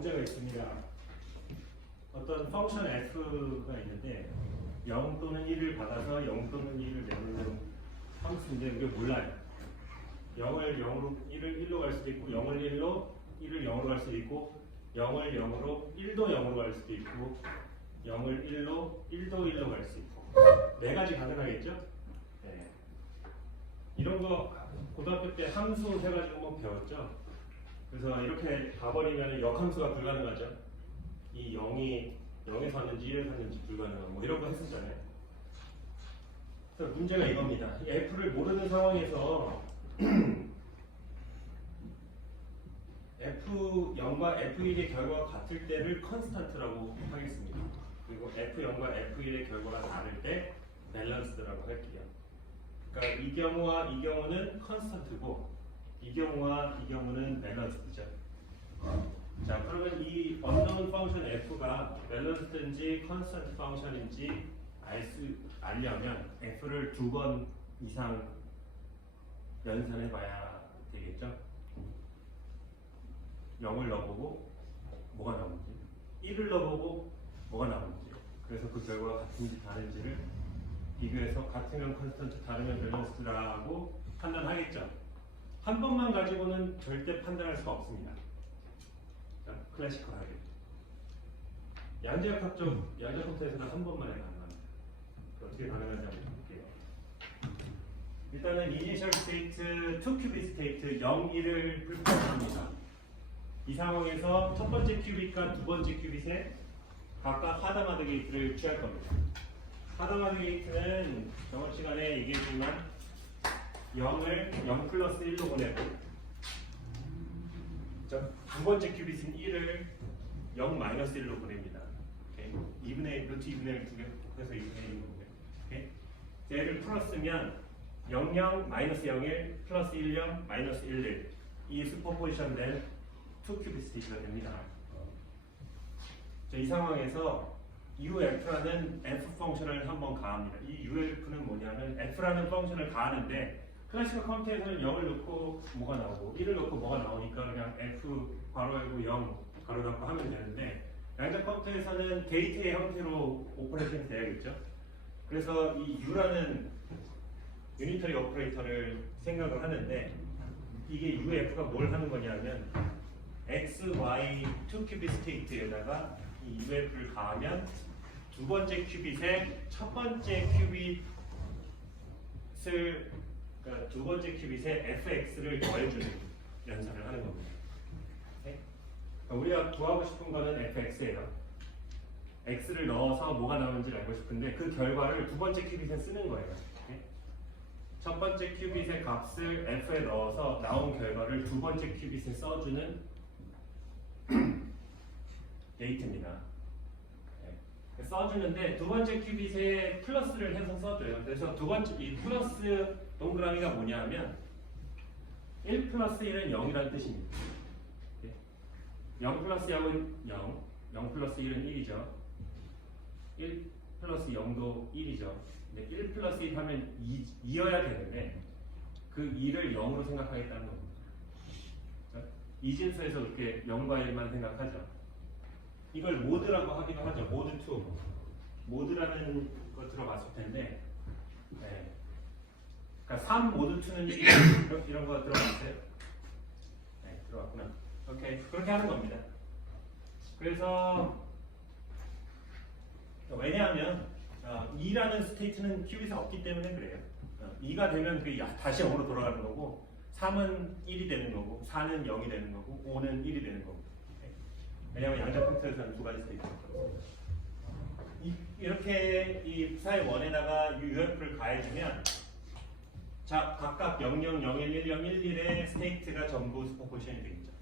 문제가 있습니다. 어떤 펑션 f가 있는데 0 또는 1을 받아서 0 또는 1을 내는 함수인데 우리가 몰라요. 0을 0으로 1을 1로 갈 수도 있고 0을 1로 1을 0으로 갈 수도 있고 0을 0으로 1도 0으로 갈 수도 있고 0을 1로 1도 1로 갈 수 있고 네 가지 가능하겠죠? 네. 이런 거 고등학교 때 함수 해가지고 한번 배웠죠? 그래서 이렇게 가버리면 역함수가 불가능하죠? 이 0이 0에서 왔는지 1에서 왔는지 불가능하고 뭐 이런 거 했었잖아요. 그래서 문제가 이겁니다. 이 f를 모르는 상황에서 f0과 f1의 결과가 같을 때를 컨스탄트라고 하겠습니다. 그리고 f0과 f1의 결과가 다를 때 밸런스드라고 할게요. 그러니까 이 경우와 이 경우는 컨스탄트고 이 경우와 이 경우는 밸런스드죠. 자, 그러면 이 unknown 펑션 f가 밸런스드인지 컨스탄트 펑션인지 알려면 f를 2번 이상 연산해 봐야 되겠죠. 0을 넣어보고 뭐가 나오는지 1을 넣어보고 뭐가 나오는지 그래서 그 결과가 같은지 다른지를 비교해서 같으면 컨스턴트 다르면 밸런스라고 판단하겠죠. 한 번만 가지고는 절대 판단할 수가 없습니다. 자, 클래시컬하게 양자역학에서는 한 번만에 가능합니다. 어떻게 가능한지 한번 볼게요. 일단은 이니셜 스테이트 2큐빅 스테이트 0, 1을 불편합니다. 이 상황에서 첫 번째 큐빅과 두 번째 큐빅에 각각 하담하드 게이트를 취할 겁니다. 하담하드 게이트는 저번 시간에 얘기했지만 0을 0 플러스 1로 보내고 두 번째 큐빅은 1을 0 마이너스 1로 보냅니다. 오케이? 2분의 1, 루트 2분의 1 두 개 곱해서 2분의 1로 보내요. 얘를 풀었으면 0, 0, 마이너스 0, 1, 플러스 1, 0, 마이너스 1, 1 이 슈퍼포지션 된 2큐빅 스테이트가 됩니다. 자, 이 상황에서 uf라는 f 펑션을 한번 가합니다. 이 uf는 뭐냐면 f라는 펑션을 가하는데 클래시컬 컴퓨터에서는 0을 넣고 뭐가 나오고 1을 넣고 뭐가 나오니까 그냥 f 괄호 열고 0 괄호 닫고 하면 되는데 양자 컴퓨터에서는 데이터의 형태로 오퍼레이션이 돼야겠죠. 그래서 이 u라는 유니터리 오퍼레이터를 생각을 하는데 이게 uf가 뭘 하는 거냐면 x, y 2큐빅 스테이트에다가 이 uf를 가하면 두 번째 큐빗에 첫 번째 큐빗을 그러니까 두 번째 큐빗에 fx를 더해주는 연산을 하는 겁니다. 오케이? 그러니까 우리가 구하고 싶은 거는 fx예요. x를 넣어서 뭐가 나오는지 알고 싶은데 그 결과를 두 번째 큐빗에 쓰는 거예요. 오케이? 첫 번째 큐빗의 값을 f에 넣어서 나온 결과를 두 번째 큐빗에 써주는 데이트입니다. 네. 써주는데 두 번째 큐빗에 플러스를 해서 써줘요. 그래서 두 번째 이 플러스 동그라미가 뭐냐면 1 플러스 1은 0이라는 뜻입니다. 네. 0 플러스 0은 0, 0 플러스 1은 1이죠. 1 플러스 0도 1이죠. 근데 1 플러스 1 하면 2여야 되는데 그 2를 0으로 생각하겠다는 겁니다. 이진수에서 이렇게 0과 1만 생각하죠. 이걸 모드라고 하기도 하죠. 모드 2. 모드라는 거 들어봤을 텐데, 네. 그러니까 3 모드 2는 이런 거 들어봤어요? 네, 들어봤구나. 오케이, 그렇게 하는 겁니다. 그래서 왜냐하면 2라는 스테이트는 큐빗이 없기 때문에 그래요. 2가 되면 그게 다시 0으로 돌아가는 거고 3은 1이 되는 거고 4는 0이 되는 거고 5는 1이 되는 거고. 왜냐하면 양자 컴퓨터에서는 두 가지 스테이트가 있거든요. 이렇게 이 psi 1에다가 uf를 가해주면 자 각각 00, 01, 10, 11의 스테이트가 전부 슈퍼포지션이 되겠죠.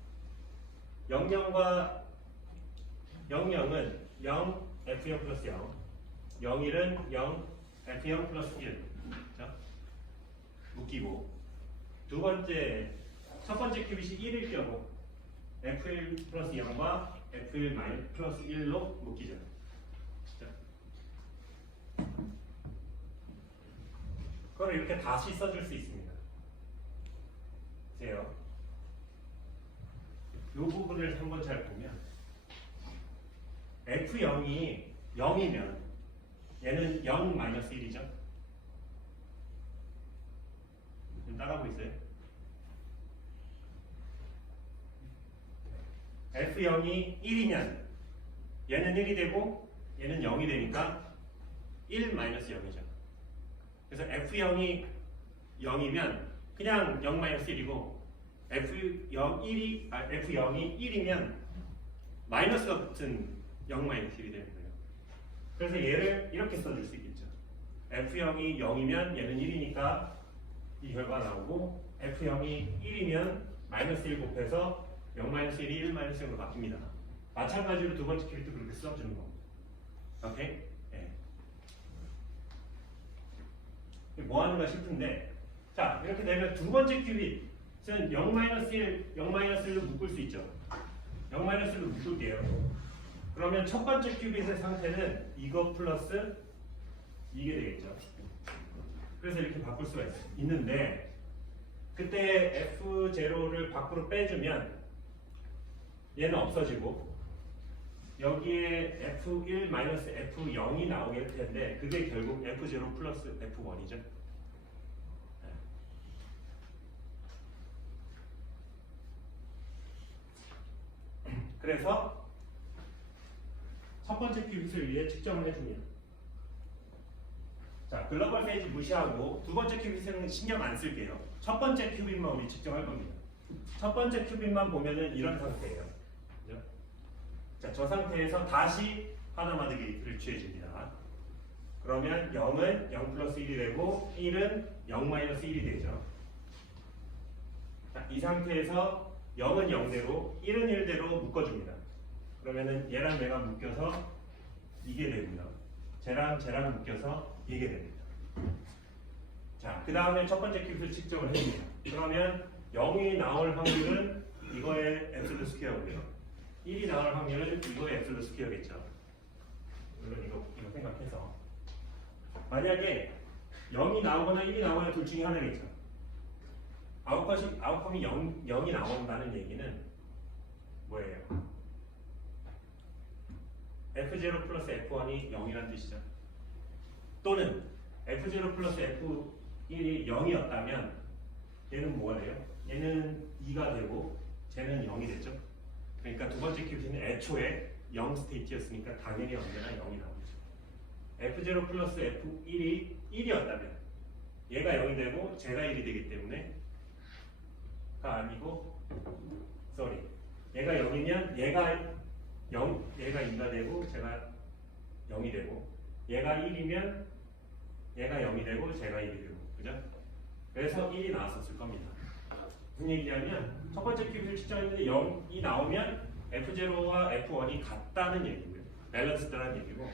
00과 00은 0, f0 플러스 0 01은 0, f0 플러스 1 그렇죠? 묶이고 첫 번째 큐빗이 1일 경우 f1 플러스 0과 f1 마이너스 플러스 1로 묶이죠. 그걸 이렇게 다시 써줄 수 있습니다. 보세요. 이 부분을 한번 잘 보면 F0이 0이면 얘는 0 마이너스 1이죠. 지금 따라하고 있어요. F0이 1이면 얘는 1이 되고 얘는 0이 되니까 1 마이너스 0이죠. 그래서 F0이 0이면 그냥 0 마이너스 1이고 F0이 1이면 마이너스가 붙은 0 마이너스 1이 되는 거예요. 그래서 얘를 이렇게 써줄 수 있겠죠. F0이 0이면 얘는 1이니까 이 결과가 나오고 F0이 1이면 마이너스 1 곱해서 0 마이너스 1이 1 마이너스 0으로 바뀝니다. 마찬가지로 두 번째 큐빅도 그렇게 써주는 겁니다. 오케이? 네. 뭐 하는가 싶은데 자 이렇게 되면 두 번째 큐빅은 0 마이너스 1, 0 마이너스 1로 묶을 수 있죠. 0 마이너스 1로 묶을게요. 그러면 첫 번째 큐빅의 상태는 이거 플러스 이게 되겠죠. 그래서 이렇게 바꿀 수가 있는데 그때 F0를 밖으로 빼주면 얘는 없어지고 여기에 F1 마이너스 F0이 나오게 될 텐데 그게 결국 F0 플러스 F1이죠. 그래서 첫 번째 큐빅을 위해 측정을 해줍니다. 자, 글로벌 페이지 무시하고 두 번째 큐빅은 신경 안 쓸게요. 첫 번째 큐빅만 우리 측정할 겁니다. 첫 번째 큐빅만 보면은 이런 상태예요. 그죠? 자, 저 상태에서 다시 하나마드 게이트를 취해줍니다. 그러면 0은 0 플러스 1이 되고 1은 0 마이너스 1이 되죠. 자, 이 상태에서 0은 0대로 1은 1대로 묶어줍니다. 그러면은 얘랑 얘가 묶여서 이게 되고요. 쟤랑 묶여서 이게 됩니다. 자, 그 다음에 첫 번째 큐빅을 측정을 해줍니다. 그러면 0이 나올 확률은 이거의 엡실론 스퀘어고요. 1이 나올 확률은 이거의 엡실론 스퀘어겠죠. 물론 이거 생각해서 만약에 0이 나오거나 1이 나오거나 둘 중에 하나겠죠. 아웃컴이 0이 나온다는 얘기는 뭐예요? F0 플러스 F1이 0이라는 뜻이죠. 또는 F0 플러스 F1이 0이었다면 얘는 뭐가 돼요? 얘는 2가 되고 쟤는 0이 되죠. 그러니까 두 번째 큐빅은 애초에 0 스테이트였으니까 당연히 언제나 0이 나오죠. F0 플러스 F1이 1이었다면 얘가 0이 되고 쟤가 1이 되기 때문에 가 아니고 얘가 0이면 얘가 2가 되고 제가 0이 되고 얘가 1이면 얘가 0이 되고 제가 1이 되고 그죠? 그래서 1이 나왔었을 겁니다. 무슨 얘기냐면 첫 번째 큐빅을 측정했는데 0이 나오면 F0와 F1이 같다는 얘기고요. 밸런스다라는 얘기고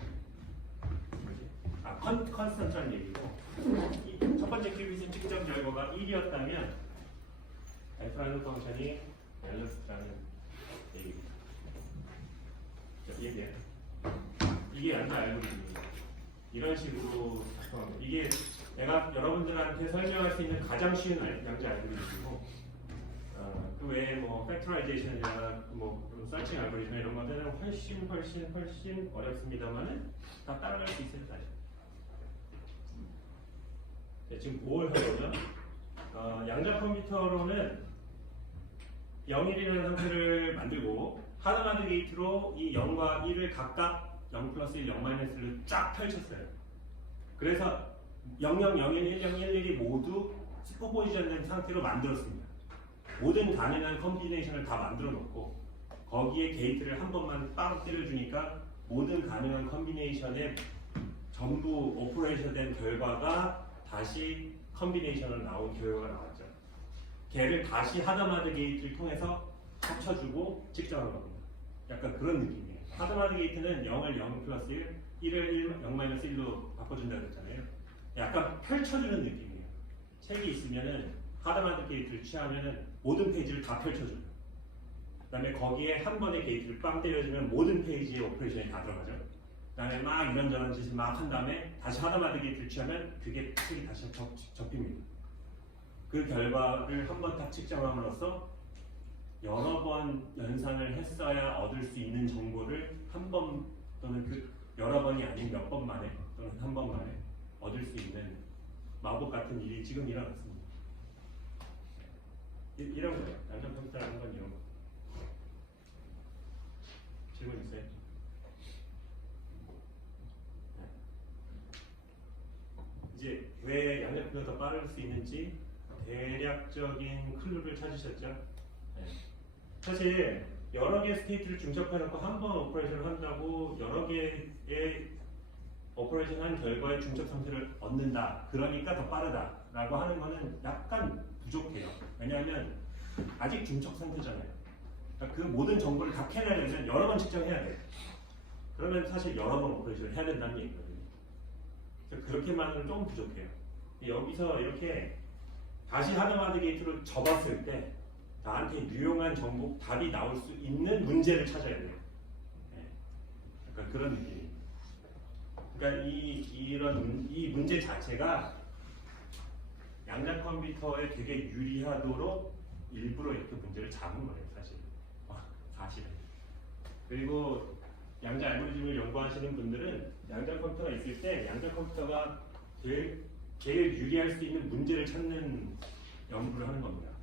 컨스턴트라는 얘기고 첫 번째 큐빅의 측정 결과가 1이었다면 F라는 펑션이 밸런스라는 얘기입니다. 이게 양자 알고리즘입니다. 이런 식으로 이게 내가 여러분들한테 설명할 수 있는 가장 쉬운 양자 알고리즘이고 그 외에 뭐 팩토라이제이션이나 뭐 서칭 알고리즘 이런 것들은 훨씬 어렵습니다만은 다 따라갈 수 있어요 사실. 지금 뭘 하려면 양자 컴퓨터로는 0,1이라는 상태를 만들고 하나마드 게이트로 이 0과 1을 각각 0 플러스 1, 0 마이너스 1을 쫙 펼쳤어요. 그래서 0, 0, 0, 1, 1, 0, 1, 1이 모두 슈퍼포지션된 상태로 만들었습니다. 모든 가능한 컴비네이션을 다 만들어 놓고 거기에 게이트를 한 번만 빵 때려주니까 모든 가능한 컴비네이션에 전부 오퍼레이션된 결과가 다시 컴비네이션으로 나온 결과가 나왔죠. 걔를 다시 하드마드 게이트를 통해서 합쳐주고 측정한 겁니다. 약간 그런 느낌이에요. 하드마드 게이트는 0을 0 플러스 1, 1을 0 마이너스 1로 바꿔준다고 했잖아요. 약간 펼쳐주는 느낌이에요. 책이 있으면은 하드마드 게이트를 취하면은 모든 페이지를 다 펼쳐줘요. 그 다음에 거기에 한 번의 게이트를 빵 때려주면 모든 페이지에 오퍼레이션이 다 들어가죠. 그 다음에 막 이런저런 짓을 막 한 다음에 다시 하드마드 게이트를 취하면 그게 책이 다시 접힙니다. 그 결과를 한 번 딱 측정함으로써 여러 번 연산을 했어야 얻을 수 있는 정보를 한 번 또는 그 여러 번이 아닌 몇 번 만에 또는 한 번 만에 얻을 수 있는 마법 같은 일이 지금 일어났습니다. 이런 거예요. 양자 컴퓨터라는 건 이런 거. 질문 있어요? 이제 왜 양자 컴퓨터가 더 빠를 수 있는지 대략적인 클루를 찾으셨죠? 네. 사실 여러 개의 스테이트를 중첩해놓고 한 번 오퍼레이션을 한다고 여러 개의 오퍼레이션 한 결과의 중첩 상태를 얻는다. 그러니까 더 빠르다라고 하는 거는 약간 부족해요. 왜냐하면 아직 중첩 상태잖아요. 그러니까 그 모든 정보를 다 캐내려면 여러 번 측정해야 돼요. 그러면 사실 여러 번 오퍼레이션을 해야 된다는 얘기거든요. 그래서 그렇게만은 좀 부족해요. 여기서 이렇게 다시 하드와드 게이트로 접었을 때 나한테 유용한 정보, 답이 나올 수 있는 문제를 찾아야 돼요. 네. 약간 그런 느낌이에요. 그러니까 이 문제 자체가 양자 컴퓨터에 되게 유리하도록 일부러 이렇게 문제를 잡은 거예요, 사실. 사실은. 그리고 양자 알고리즘을 연구하시는 분들은 양자 컴퓨터가 있을 때 양자 컴퓨터가 제일 유리할 수 있는 문제를 찾는 연구를 하는 겁니다.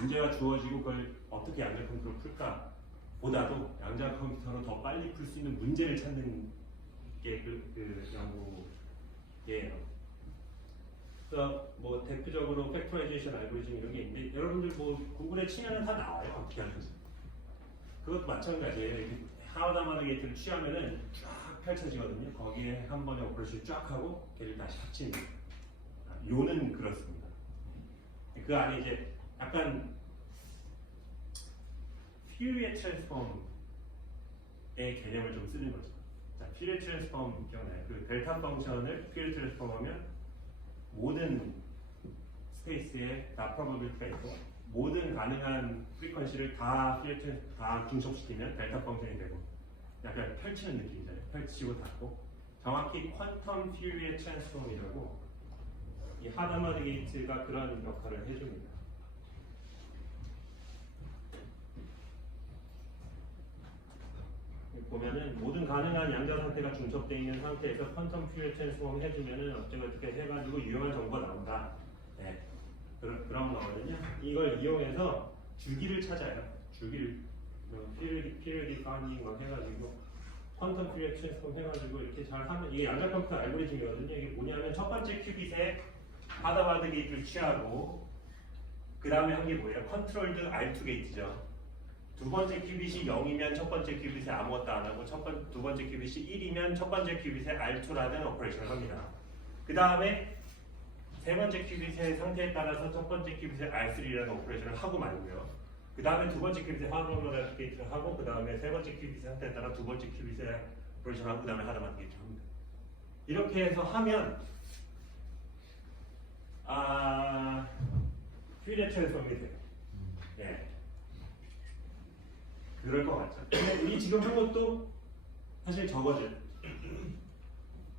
문제가 주어지고 그걸 어떻게 양자 컴퓨터로 풀까 보다도 양자 컴퓨터로 더 빨리 풀 수 있는 문제를 찾는 게 그 연구예요. 그래서 뭐 대표적으로 팩토라이제이션 알고리즘 이런 게 있는데 여러분들 뭐 구글에 치면은 다 나와요. 어떻게 하는지. 그것도 마찬가지예요. 하드와드 게이트를 취하면은 쫙 펼쳐지거든요. 거기에 한 번에 오퍼레이션 쫙 하고 걔를 다시 합치는. 요는 그렇습니다. 그 안에 이제 약간 퓨리에 트랜스폼의 개념을 좀 쓰는 거죠. 자, 퓨리에 트랜스폼 기억나요? 그 델타 펑션을 퓨리에 트랜스폼하면 모든 스페이스에 다 프로버빌리티가 있고 모든 가능한 프리퀀시를 다 중첩시키면 델타 펑션이 되고 약간 펼치는 느낌이잖아요. 펼치고 닫고 정확히 퀀텀 퓨리에 트랜스폼이라고 이 하드와드 게이트가 그런 역할을 해줍니다. 보면은 모든 가능한 양자 상태가 중첩되어 있는 상태에서 퀀텀 퓨리에 트랜스폼을 해주면은 어떻게 해가지고 유용한 정보가 나온다. 네. 그런 거거든요. 이걸 이용해서 주기를 찾아요. 주기를 피리어딕 바인딩 막 해가지고 퀀텀 퓨리에 트랜스폼 해가지고 이렇게 잘 하면 이게 양자 컴퓨터 알고리즘이거든요. 이게 뭐냐면 첫 번째 큐빗에 하드와드 게이트를 취하고 그 다음에 한 게 뭐예요? 컨트롤드 R2 게이트죠. 두 번째 큐빗이 0이면 첫 번째 큐빗에 아무것도 안 하고 두 번째 큐빗이 1이면 첫 번째 큐빗에 R2라는 오퍼레이션을 합니다. 그 다음에 세 번째 큐빗의 상태에 따라서 첫 번째 큐빗에 R3라는 오퍼레이션을 하고 말고요. 그 다음에 두 번째 큐빗에 하드와드 게이트를 하고 그 다음에 세 번째 큐빗의 상태에 따라 두 번째 큐빗에 오퍼레이션을 하고 그 다음에 하드와드 게이트를 합니다. 이렇게 해서 하면 퓨리에 트랜스폼이 돼요. 예. 그럴 것 같죠. 근데 우리 지금 한 것도 사실 저거죠.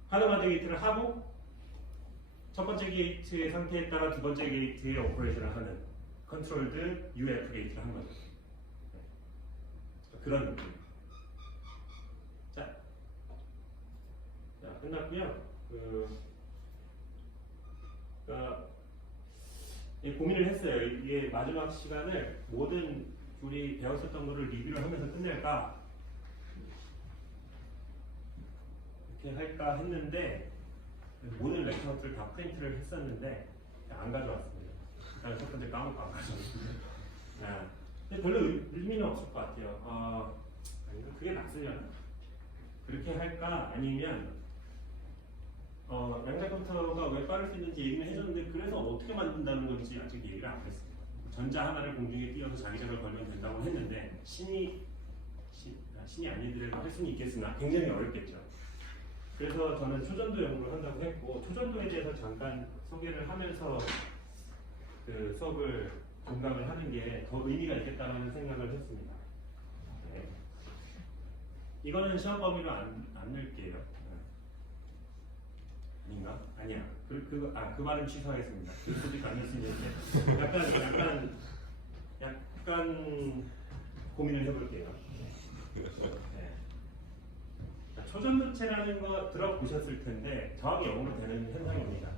하드와드 게이트를 하고 첫 번째 게이트의 상태에 따라 두 번째 게이트의 오퍼레이션을 하는 컨트롤드 UF 게이트를 한 거죠. 그런 느낌. 자, 끝났고요. 고민을 했어요. 이게 마지막 시간을 모든 우리 배웠었던 거를 리뷰를 하면서 끝낼까 이렇게 할까 했는데 모든 렉처들을 다 프린트를 했었는데 안 가져왔습니다. 일단 첫 번째 까먹고 안 가져왔습니다. 근데 별로 의미는 없을 것 같아요. 그게 낫으려나? 그렇게 할까? 아니면 양자 컴퓨터가 왜 빠를 수 있는지 얘기는 해줬는데 그래서 어떻게 만든다는 건지 아직 얘기를 안 했습니다. 전자 하나를 공중에 띄워서 자기장을 걸면 된다고 했는데 신이 아니더라도 할 수는 있겠으나 굉장히 어렵겠죠. 그래서 저는 초전도 연구를 한다고 했고 초전도에 대해서 잠깐 소개를 하면서 그 수업을 공감을 하는 게 더 의미가 있겠다는 생각을 했습니다. 네. 이거는 시험 범위로 안 넣을게요. 아닌가? 아니야. 그 말은 취소하겠습니다. 그 소식 안 했으니까 약간 고민을 해볼게요. 네. 초전도체라는 거 들어보셨을 텐데 저항이 0으로 되는 현상입니다.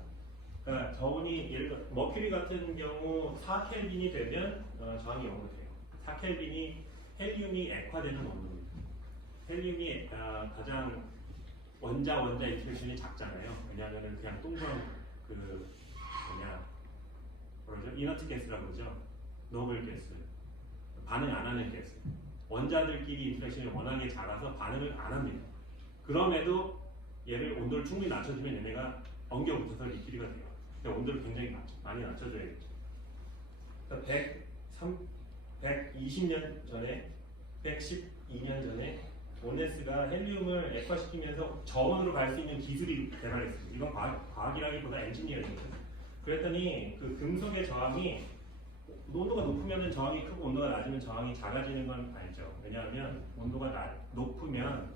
그러니까 저온이 예를 들어 머큐리 같은 경우 4켈빈이 되면 저항이 0으로 돼요. 4켈빈이 헬륨이 액화되는 온도입니다. 헬륨이 가장 원자 인터랙션이 작잖아요. 왜냐하면 그냥 동그란 그 뭐죠? 이너트 가스라고 그러죠. 노블 가스. 반응 안 하는 가스. 원자들끼리 인터랙션이 워낙에 작아서 반응을 안 합니다. 그럼에도 얘를 온도를 충분히 낮춰주면 얘네가 엉겨 붙어서 리퀴드가 돼요. 근데 온도를 굉장히 많이 낮춰줘야겠죠. 그러니까 120년 전에, 112년 전에 온네스가 헬륨을 액화시키면서 저온으로 갈 수 있는 기술이 개발했습니다. 이건 과학이라기보다 엔지니어링이죠. 그랬더니 그 금속의 저항이 온도가 높으면 저항이 크고 온도가 낮으면 저항이 작아지는 건 알죠. 왜냐하면 온도가 높으면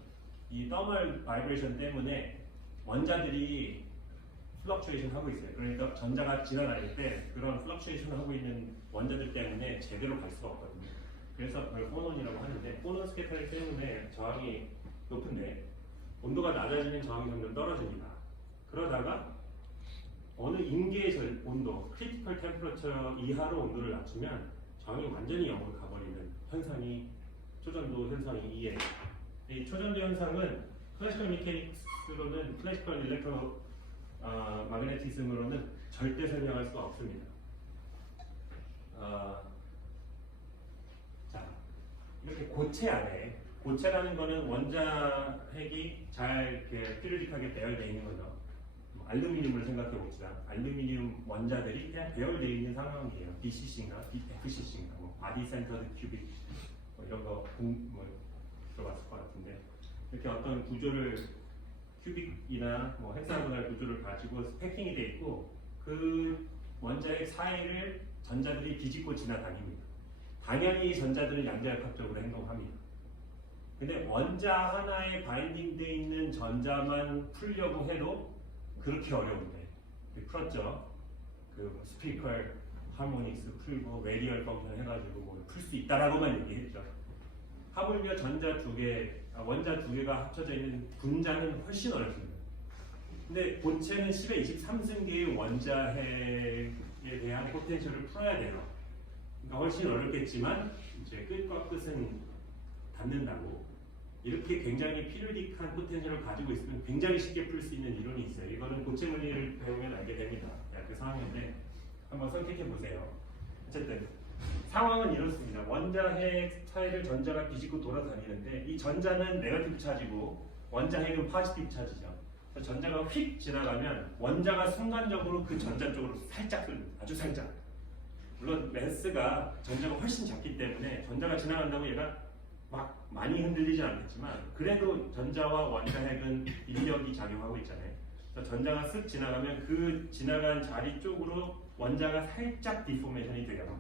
이 더멀 바이브레이션 때문에 원자들이 플럭추에이션 하고 있어요. 그러니까 전자가 지나다닐 때 그런 플럭추에이션 하고 있는 원자들 때문에 제대로 갈 수가 없거든요. 그래서 그걸 포논이라고 하는데 포논 스캐터링 때문에 저항이 높은데 온도가 낮아지면 저항이 점점 떨어집니다. 그러다가 어느 임계의 온도, 크리티컬 템퍼러처 이하로 온도를 낮추면 저항이 완전히 0으로 가버리는 현상이 초전도 현상이 이해해요. 이 초전도 현상은 클래시컬 미케닉스로는 클래시컬 일렉트로 마그네티즘으로는 절대 설명할 수가 없습니다. 자, 이렇게 고체 안에 고체라는 거는 원자핵이 잘 피리오딕하게 배열되어 있는 거죠. 알루미늄을 생각해 봅시다. 알루미늄 원자들이 그냥 배열되어 있는 상황이에요. BCC인가 FCC인가 바디 센터드 큐빅 이런 거 들어봤을 것 같은데 이렇게 어떤 구조를 큐빅이나 헥사고널 구조를 가지고 패킹이 되어 있고 그 원자핵 사이를 전자들이 비집고 지나다닙니다. 당연히 전자들은 양자역학적으로 행동합니다. 근데 원자 하나에 바인딩되어 있는 전자만 풀려고 해도 그렇게 어려운데 풀었죠. 그 스피컬 하모닉스 풀고 레디얼 펑션 해가지고 풀 수 있다라고만 얘기했죠. 하물며 원자 두 개가 합쳐져 있는 분자는 훨씬 어렵습니다. 근데 본체는 10의 23승계의 원자핵에 대한 포텐셜을 풀어야 돼요. 그러니까 훨씬 어렵겠지만 이제 끝과 끝은 닿는다고. 이렇게 굉장히 피리오딕한 포텐셜을 가지고 있으면 굉장히 쉽게 풀 수 있는 이론이 있어요. 이거는 고체 물리를 배우면 알게 됩니다. 대학교 4학년인데 한번 선택해 보세요. 어쨌든 상황은 이렇습니다. 원자핵 사이를 전자가 비집고 돌아다니는데 이 전자는 네거티브 차지고 원자핵은 포지티브 차지죠. 그래서 전자가 휙 지나가면 원자가 순간적으로 그 전자 쪽으로 살짝 흐릅니다. 아주 살짝. 물론 매스가 전자가 훨씬 작기 때문에 전자가 지나간다고 얘가 막 많이 흔들리지 않겠지만 그래도 전자와 원자핵은 인력이 작용하고 있잖아요. 그래서 전자가 쓱 지나가면 그 지나간 자리 쪽으로 원자가 살짝 디포메이션이 돼요.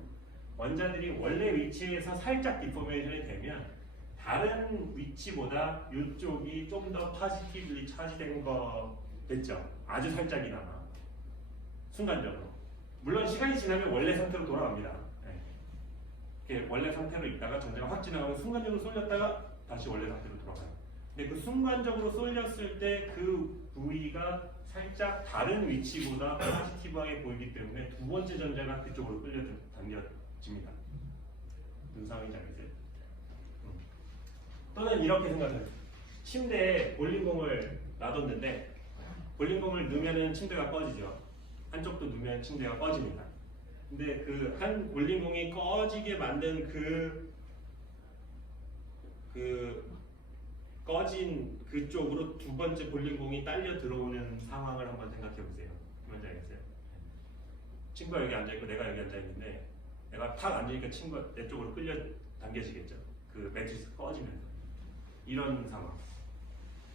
원자들이 원래 위치에서 살짝 디포메이션이 되면 다른 위치보다 이쪽이 좀 더 파지티브리 차지된 거겠죠. 아주 살짝이나마 순간적으로. 물론 시간이 지나면 원래 상태로 돌아갑니다. 원래 상태로 있다가 전자가 확 지나가면 순간적으로 쏠렸다가 다시 원래 상태로 돌아가요. 근데 그 순간적으로 쏠렸을 때 그 부위가 살짝 다른 위치보다 포지티브하게 보이기 때문에 두 번째 전자가 그쪽으로 끌려 당겨집니다. 무슨 상황인지 알겠어요? 또는 이렇게 생각해요. 침대에 볼링공을 놔뒀는데 볼링공을 넣으면 침대가 꺼지죠. 한쪽도 넣으면 침대가 꺼집니다. 근데 그 한 볼링공이 꺼지게 만든 꺼진 그쪽으로 두 번째 볼링공이 딸려 들어오는 상황을 한번 생각해 보세요. 뭔지 알겠어요? 친구가 여기 앉아 있고 내가 여기 앉아 있는데 내가 탁 앉으니까 친구가 내 쪽으로 끌려 당겨지겠죠. 그 매트리스 꺼지면서 이런 상황.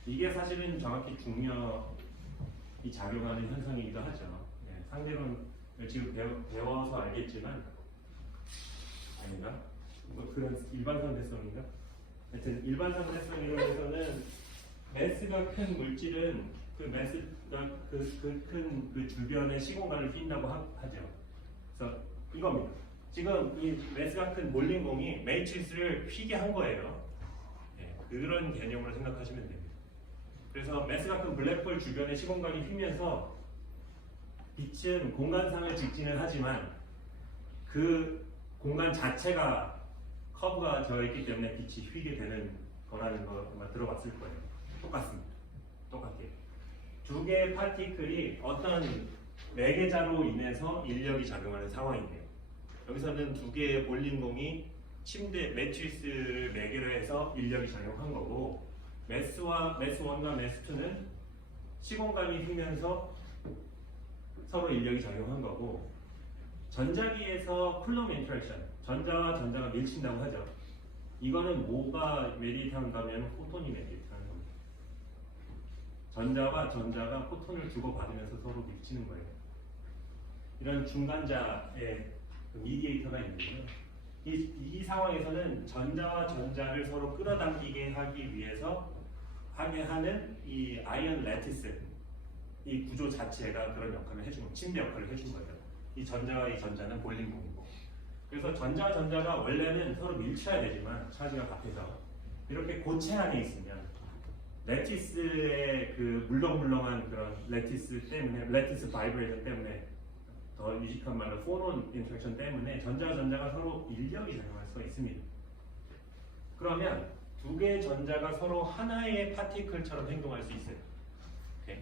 이게 사실은 정확히 중력이 작용하는 현상이기도 하죠. 네, 상대론 지금 배워서 알겠지만 아닌가? 뭐 그런 일반 상대성인가? 하여튼 일반 상대성 이론에서는 매스가 큰 물질은 그 매스가 큰 그 주변의 시공간을 휜다고 하죠. 그래서 이겁니다. 지금 이 매스가 큰 볼링공이 매트리스를 휘게 한 거예요. 네, 그런 개념으로 생각하시면 됩니다. 그래서 매스가 큰 블랙홀 주변의 시공간이 휘면서 빛은 공간상을 직진을 하지만 그 공간 자체가 커브가 되어 있기 때문에 빛이 휘게 되는 거라는 거 아마 들어봤을 거예요. 똑같습니다. 똑같게 두 개의 파티클이 어떤 매개자로 인해서 인력이 작용하는 상황이에요. 여기서는 두 개의 볼링공이 침대 매트리스를 매개로 해서 인력이 작용한 거고, 매스 1과 매스 2는 시공간이 휘면서 서로 인력이 작용한 거고, 전자기에서 쿨럼 인터랙션, 전자와 전자가 밀친다고 하죠. 이거는 뭐가 메디테이트한다면 포톤이 메디테이트하는 겁니다. 전자와 전자가 포톤을 주고받으면서 서로 밀치는 거예요. 이런 중간자의 미디에이터가 있는데요. 이 상황에서는 전자와 전자를 서로 끌어당기게 하기 위해서 하게 하는 이 아이언 레티스, 이 구조 자체가 그런 역할을 해준 거예요. 침대 역할을 해준 거예요. 이 전자와 이 전자는 볼링공이고, 그래서 전자와 전자가 원래는 서로 밀쳐야 되지만 차지가 같아서 이렇게 고체 안에 있으면 레티스의 그 물렁물렁한 그런 레티스 때문에, 레티스 바이브레이션 때문에, 더 유식한 말로 포논 인터랙션 때문에 전자와 전자가 서로 인력이 작용할 수가 있습니다. 그러면 두 개의 전자가 서로 하나의 파티클처럼 행동할 수 있어요. 오케이.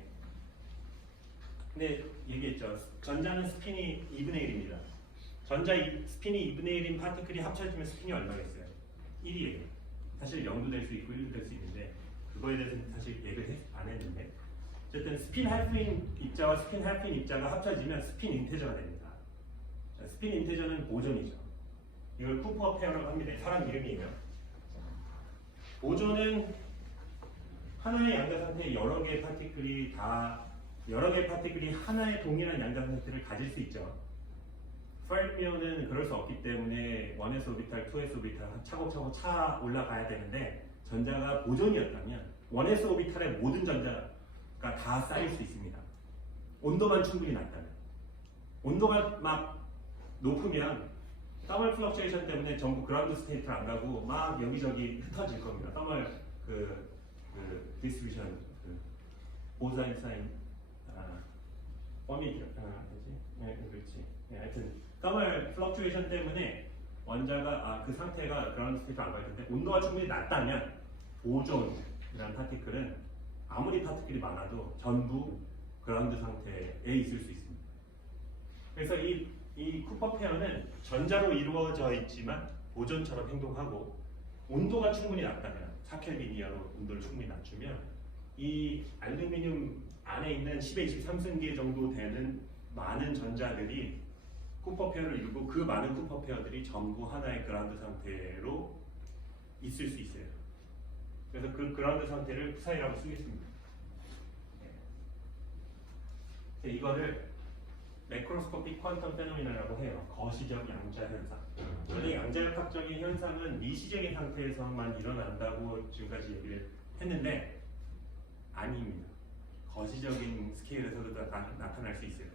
근데 얘기했죠. 전자는 스핀이 2분의 1입니다. 전자 스핀이 2분의 1인 파티클이 합쳐지면 스핀이 얼마겠어요? 1이에요. 사실 0도 될 수 있고 1도 될 수 있는데, 그거에 대해서는 사실 얘기를 안 했는데, 어쨌든 스핀 할프인 입자와 스핀 할프인 입자가 합쳐지면 스핀 인테저가 됩니다. 자, 스핀 인테저는 보존이죠. 이걸 쿠퍼 페어라고 합니다. 사람 이름이에요. 보존은 하나의 양자 상태에 여러 개의 파티클이 하나의 동일한 양자 상태를 가질 수 있죠. 파르미온은 그럴 수 없기 때문에 1s 오비탈, 2s 오비탈 차곡차곡 차 올라가야 되는데, 전자가 보존이었다면 1s 오비탈의 모든 전자가 다 쌓일 수 있습니다. 온도만 충분히 낮다면. 온도가 막 높으면 더멀 플럭츄에이션 때문에 전부 그라운드 스테이트를 안 가고 막 여기저기 흩어질 겁니다. 더멀 디스트리뷰션 보사인 범위 그렇지. 하여튼 더멀 플럭츄에이션 때문에 원자가 그 상태가 그라운드 스테이트를 안 갈 텐데, 온도가 충분히 낮다면 보존이라는 파티클은 아무리 파티클이 많아도 전부 그라운드 상태에 있을 수 있습니다. 그래서 이 쿠퍼 페어는 전자로 이루어져 있지만 보존처럼 행동하고, 온도가 충분히 낮다면 4켈빈 이하로 온도를 충분히 낮추면 이 알루미늄 안에 있는 10의 23승계 정도 되는 많은 전자들이 쿠퍼 페어를 이루고, 그 많은 쿠퍼 페어들이 전부 하나의 그라운드 상태로 있을 수 있어요. 그래서 그 그라운드 상태를 푸사이라고 쓰겠습니다. 이거를 매크로스코픽 퀀텀 페노미나라고 해요. 거시적 양자 현상. 저는 양자역학적인 현상은 미시적인 상태에서만 일어난다고 지금까지 얘기를 했는데, 아닙니다. 거시적인 스케일에서도 나타날 수 있어요.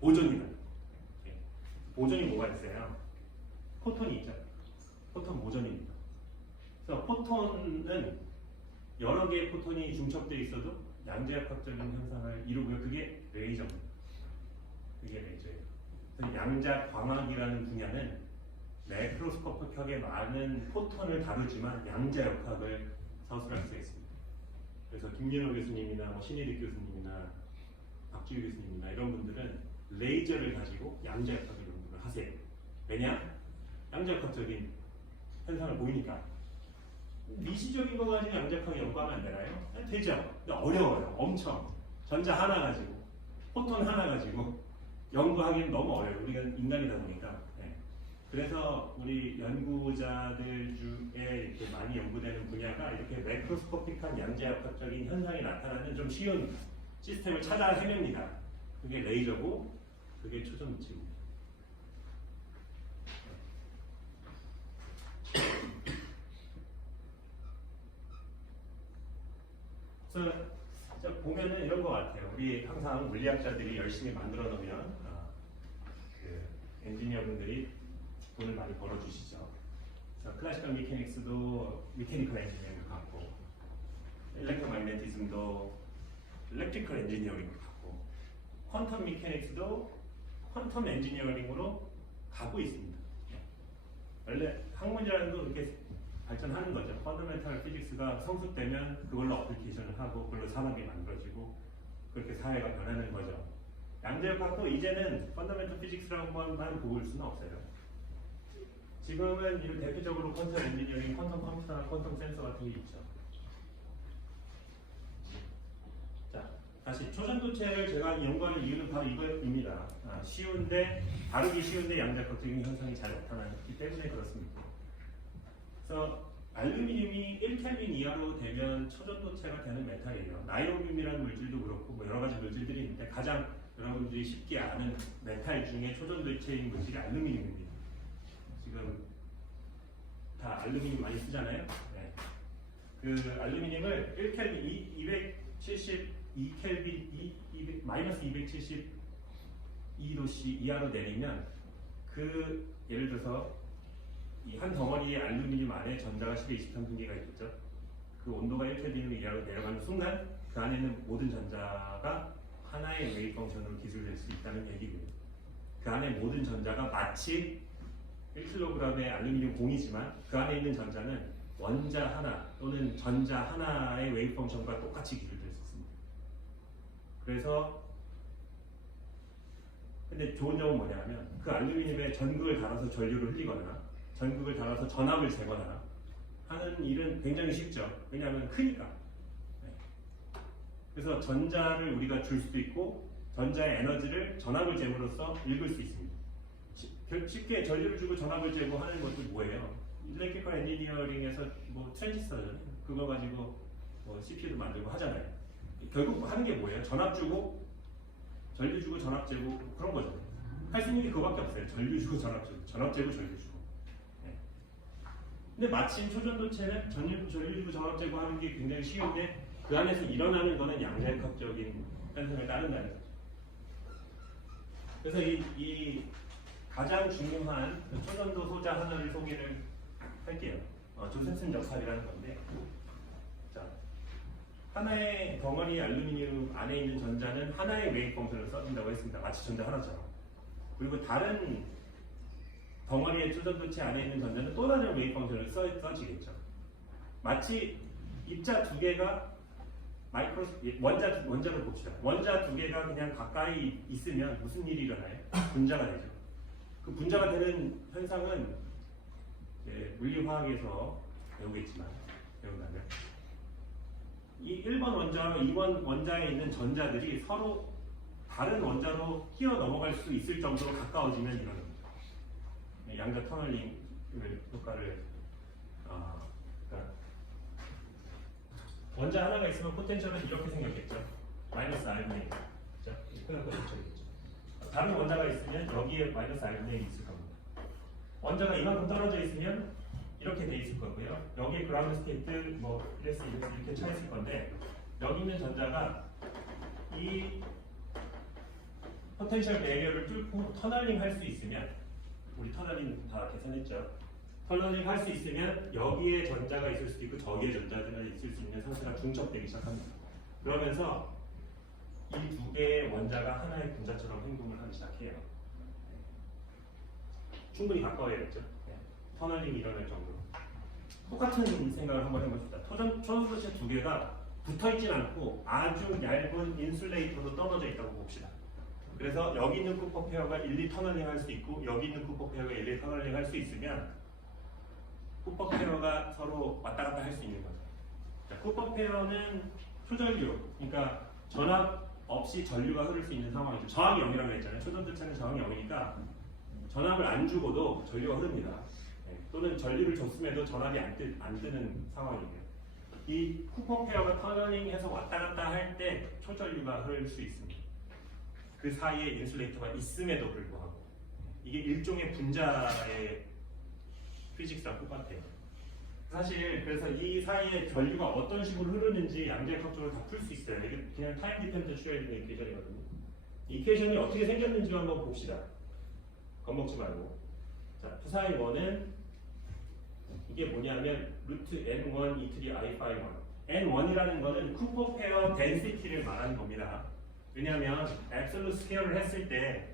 보존이다. 보존이 뭐가 있어요? 포톤이 있죠. 포톤 보존입니다. 그래서 포톤은 여러 개의 포톤이 중첩되어 있어도 양자역학적인 현상을 이루고요. 그게 레이저입니다. 그게 레이저예요. 양자 광학이라는 분야는 매크로스코프격의 많은 포톤을 다루지만 양자역학을 서술할 수 있습니다. 그래서 김윤호 교수님이나 신혜득 교수님이나 박지우 교수님이나 이런 분들은 레이저를 가지고 양자역학을 연구를 하세요. 왜냐? 양자역학적인 현상을 보이니까. 미시적인 거 가지고 양자역학 연구하면 안 되나요? 되죠. 근데 어려워요. 엄청. 전자 하나 가지고, 포톤 하나 가지고 연구하기는 너무 어려워요. 우리가 인간이다 보니까. 네. 그래서 우리 연구자들 중에 이렇게 많이 연구되는 분야가 이렇게 매크로스코픽한 양자역학적인 현상이 나타나는 좀 쉬운 시스템을 찾아 헤맵니다. 그게 레이저고, 그게 초전무치입니다. 그래서 보면은 이런 것 같아요. 우리 항상 물리학자들이 열심히 만들어 놓으면 그 엔지니어분들이 돈을 많이 벌어주시죠. 그래서 클래시컬 미케닉스도 미케니컬 엔지니어링 갖고, 일렉트로매그네티즘도 일렉트리컬 엔지니어링으로 가고 퀀텀 미케닉스도 퀀텀 엔지니어링으로 가고 있습니다. 원래 학문이라는 거 이렇게 발전하는 거죠. 펀더멘탈 피직스가 성숙되면 그걸로 어플리케이션을 하고 그걸로 산업이 만들어지고 그렇게 사회가 변하는 거죠. 양자역학도 이제는 펀더멘탈 피직스라고만 보고 올 수는 없어요. 지금은 이 대표적으로 퀀텀 엔지니어링, 퀀텀 컴퓨터나 퀀텀 센서 같은 게 있죠. 자, 다시 초전도체를 제가 연구하는 이유는 바로 이거입니다. 쉬운데 다루기 쉬운데 양자역학적인 현상이 잘 나타나기 때문에 그렇습니다. 그래서 알루미늄이 1켈빈 이하로 되면 초전도체가 되는 메탈이에요. 나이로뮴이라는 물질도 그렇고 뭐 여러 가지 물질들이 있는데 가장 여러분들이 쉽게 아는 메탈 중에 초전도체인 물질이 알루미늄입니다. 지금 다 알루미늄 많이 쓰잖아요. 네. 그 알루미늄을 1켈빈 272켈빈 마이너스 272도씨 이하로 내리면 그 예를 들어서 이 한 덩어리의 알루미늄 안에 전자가 10의 23분기가 있겠죠. 그 온도가 1켈빈 이하로 내려가는 순간 그 안에 있는 모든 전자가 하나의 웨이브 펑션으로 기술될 수 있다는 얘기고요. 그 안에 모든 전자가 마치 1kg의 알루미늄 공이지만 그 안에 있는 전자는 원자 하나 또는 전자 하나의 웨이브 펑션과 똑같이 기술될 수 있습니다. 그래서 근데 좋은 점은 뭐냐면 그 알루미늄에 전극을 달아서 전류를 흘리거나 전극을 달아서 전압을 재거나 하는 일은 굉장히 쉽죠. 왜냐하면 크니까. 네. 그래서 전자를 우리가 줄 수도 있고 전자의 에너지를 전압을 잼으로써 읽을 수 있습니다. 쉽게 전류를 주고 전압을 재고 하는 것도 뭐예요? 일렉트리컬 엔지니어링에서 뭐 트랜지스터잖아요. 그거 가지고 뭐 CPU도 만들고 하잖아요. 결국 하는 게 뭐예요? 전압 주고 전류 주고 전압 재고 그런 거죠. 할 수 있는 게 그거밖에 없어요. 전류 주고 전압 주고 전압 재고 전류 주고. 네. 근데 마침 초전도체는 전류 주고 전압 재고 하는 게 굉장히 쉬운데 그 안에서 일어나는 거는 양자역학적인 현상을 따른다는 거죠. 그래서 이 가장 중요한 초전도 소자 하나를 소개를 할게요. 조셉슨 역할이라는 건데, 자, 하나의 덩어리 알루미늄 안에 있는 전자는 하나의 웨이브 펑션을 써준다고 했습니다. 마치 전자 하나처럼. 그리고 다른 덩어리의 초전도체 안에 있는 전자는 또 다른 웨이브 펑션을 써지겠죠. 마치 입자 두 개가 원자를 봅시다. 원자 두 개가 그냥 가까이 있으면 무슨 일이 일어나요? 분자가 되죠. 그 분자가 되는 현상은 물리화학에서 배우겠지만 배운다면 이 1번 원자와 2번 원자에 있는 전자들이 서로 다른 원자로 끼어 넘어갈 수 있을 정도로 가까워지면 이런 양자 터널링 효과를 그러니까 원자 하나가 있으면 포텐셜은 이렇게 생겼겠죠. 마이너스 R분의 1. 그렇죠? 포텐셜이겠죠. 다른 원자가 있으면 여기에 마이너스 R분의 1이 있을 겁니다. 원자가 이만큼 떨어져 있으면 이렇게 돼 있을 거고요. 여기에 그라운드 스테이트 뭐 이렇게 차 있을 건데 여기 있는 전자가 이 포텐셜 배리어를 뚫고 터널링 할 수 있으면 우리 터널링 다 계산했죠. 터널링 할 수 있으면 여기에 전자가 있을 수도 있고 저기에 전자가 있을 수 있는 상태가 중첩되기 시작합니다. 그러면서 이 두 개의 원자가 하나의 분자처럼 행동을 하기 시작해요. 충분히 가까워야겠죠. 터널링이 일어날 정도로. 똑같은 생각을 한번 해봅시다. 초전도체 두 개가 붙어있진 않고 아주 얇은 인슐레이터로 떨어져 있다고 봅시다. 그래서 여기 있는 쿠퍼 페어가 1, 2 터널링 할 수 있고 여기 있는 쿠퍼 페어가 1, 2 터널링 할 수 있으면 쿠퍼 페어가 서로 왔다 갔다 할 수 있는 거죠. 자, 쿠퍼 페어는 초전류, 그러니까 전압 없이 전류가 흐를 수 있는 상황이죠. 저항이 0이라고 했잖아요. 초전도체는 저항이 0이니까 전압을 안 주고도 전류가 흐릅니다. 또는 전류를 줬음에도 전압이 안 뜨는 상황이에요. 이 쿠퍼 페어가 터널링해서 왔다 갔다 할 때 초전류가 흐를 수 있습니다. 그 사이에 인슐레이터가 있음에도 불구하고 이게 일종의 분자의 피직스랑 똑같아요. 사실 그래서 이 사이에 전류가 어떤 식으로 흐르는지 양자역학적으로 다 풀 수 있어요. 이게 그냥 타임 디펜던트 슈레딩 이퀘이션이거든요. 이퀘이션이 어떻게 생겼는지 한번 봅시다. 겁먹지 말고. 자, 푸사의 원은 이게 뭐냐면 루트 n1 e to the i phi 1 N1이라는 거는 쿠퍼 페어 덴시티를 말하는 겁니다. 왜냐하면 앱솔루트 스퀘어를 했을 때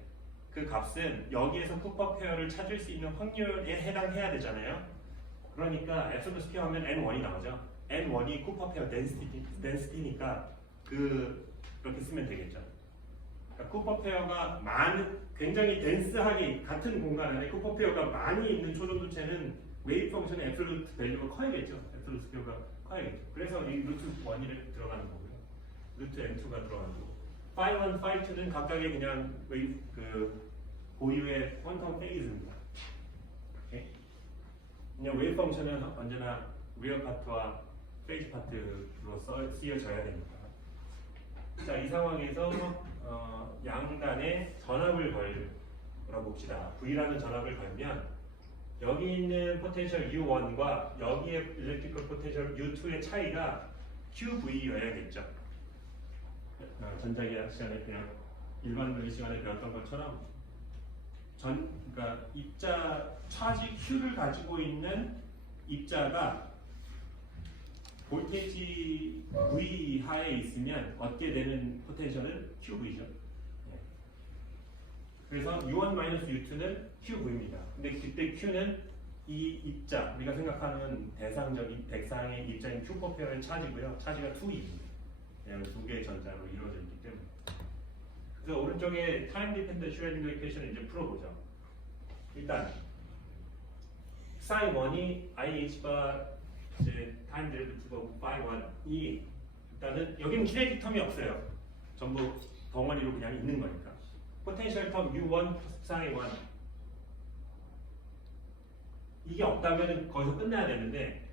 그 값은 여기에서 쿠퍼 페어를 찾을 수 있는 확률에 해당해야 되잖아요. 그러니까 앱솔루트 스퀘어 하면 N1이 나오죠. N1이 쿠퍼 페어 덴시티니까 그렇게 쓰면 되겠죠. 그러니까 쿠퍼 페어가 굉장히 덴스하게 같은 공간 안에 쿠퍼 페어가 많이 있는 초점도체는 웨이브 펑션의 앱솔루트 밸류가 커야겠죠. 앱솔루트 스퀘어가 커야겠죠. 그래서 이 루트 1이 들어가는 거고요. 루트 n2가 들어가는 거고. phi 1, phi 2는 각각의 그냥 고유의 퀀텀 페이즈입니다. 오케이? 그냥 웨이브 펑션은 언제나 리얼 파트와 페이즈 파트로 쓰여져야 됩니다. 자, 이 상황에서 양단에 전압을 걸어봅시다. V라는 전압을 걸면 여기 있는 포텐셜 U1과 여기에 일렉트리컬 포텐셜 U2의 차이가 QV여야겠죠. 전자기학 시간에 그냥 일반 물리 시간에 배웠던 것처럼 그러니까 입자 차지 Q를 가지고 있는 입자가 볼테이지 V 하에 있으면 얻게 되는 포텐셜은 QV죠. 그래서 U1-U2는 QV입니다. 근데 그때 Q는 이 입자, 우리가 생각하는 대상의 입자인 Q 페어의 차지고요. 차지가 2E입니다. 왜냐하면 두 개의 전자로 이루어져 있기 때문에. 그래서 오른쪽에 타임 디펜던트 슈레딩거 이퀘이션을 이제 풀어보죠. 일단 psi 1이 IH가 이제 타임 데리베티브고 phi 1이 일단은 여기는 키네틱 텀이 없어요. 전부 덩어리로 그냥 있는 거니까. 포텐셜 텀 U1 psi 1 이게 없다면 거기서 끝나야 되는데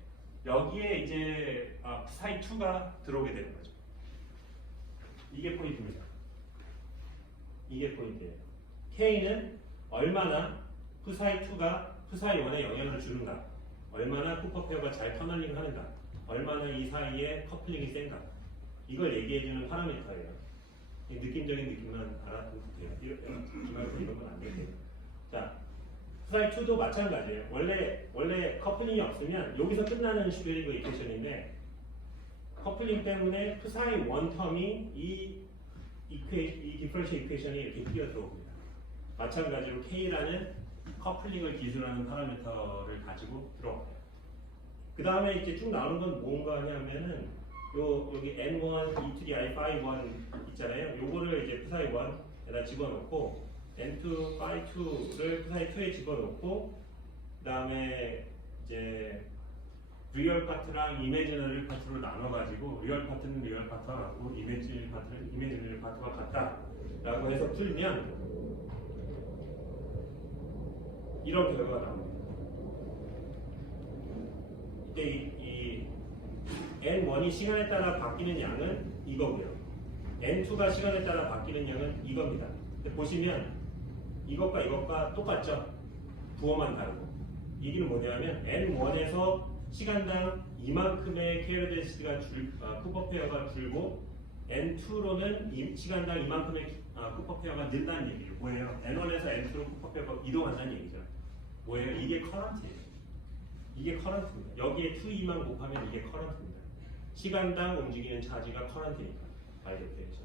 여기에 이제 psi 2가 들어오게 되는 거죠. 이게 포인트입니다. 이게 포인트예요. K는 얼마나 psi 2가 psi 1에 영향을 주는가, 얼마나 쿠퍼 페어가 잘 터널링 하는가, 얼마나 이 사이에 커플링이 센가, 이걸 얘기해주는 파라미터예요. 느낌적인 느낌만 알아두면 돼요. 이런 건 안 돼요. 자, psi 2도 마찬가지예요. 원래 커플링이 없으면 여기서 끝나는 슈베리거 이퀘이션인데 커플링 때문에 psi 1 텀이 이 디퍼런셜 이퀘이션이 이렇게 뛰어 들어옵니다. 마찬가지로 K라는 커플링을 기술하는 파라미터를 가지고 들어와요. 그 다음에 이렇게 쭉 나오는 건 뭔가 하냐면은 여기 N1, E3I, Phi 1 있잖아요. 요거를 이제 psi 1에다 집어넣고 N2, Phi 2를 psi 2에 집어넣고 그 다음에 이제 리얼 파트랑 이미지너리 파트로 나눠가지고 리얼 파트는 리얼 파트와 같고 이미지너리 파트는 이미지너리 파트와 같다라고 해서 풀면 이런 결과가 나옵니다. 이때 이 N1이 시간에 따라 바뀌는 양은 이거고요. N2가 시간에 따라 바뀌는 양은 이겁니다. 근데 보시면 이것과 똑같죠? 부호만 다르고. 얘기는 뭐냐면 N1에서 시간당 이만큼의 캐리어 덴시티가 쿠퍼 페어가 줄고 N2로는 시간당 이만큼의 쿠퍼 페어가 는다는 얘기예요. 뭐예요? N1에서 N2로 쿠퍼 페어가 이동한다는 얘기죠. 뭐예요? 이게 커런트예요. 이게 커런트입니다. 여기에 2E만 곱하면 이게 커런트입니다. 시간당 움직이는 차지가 커런트니까. 바이 데피니션.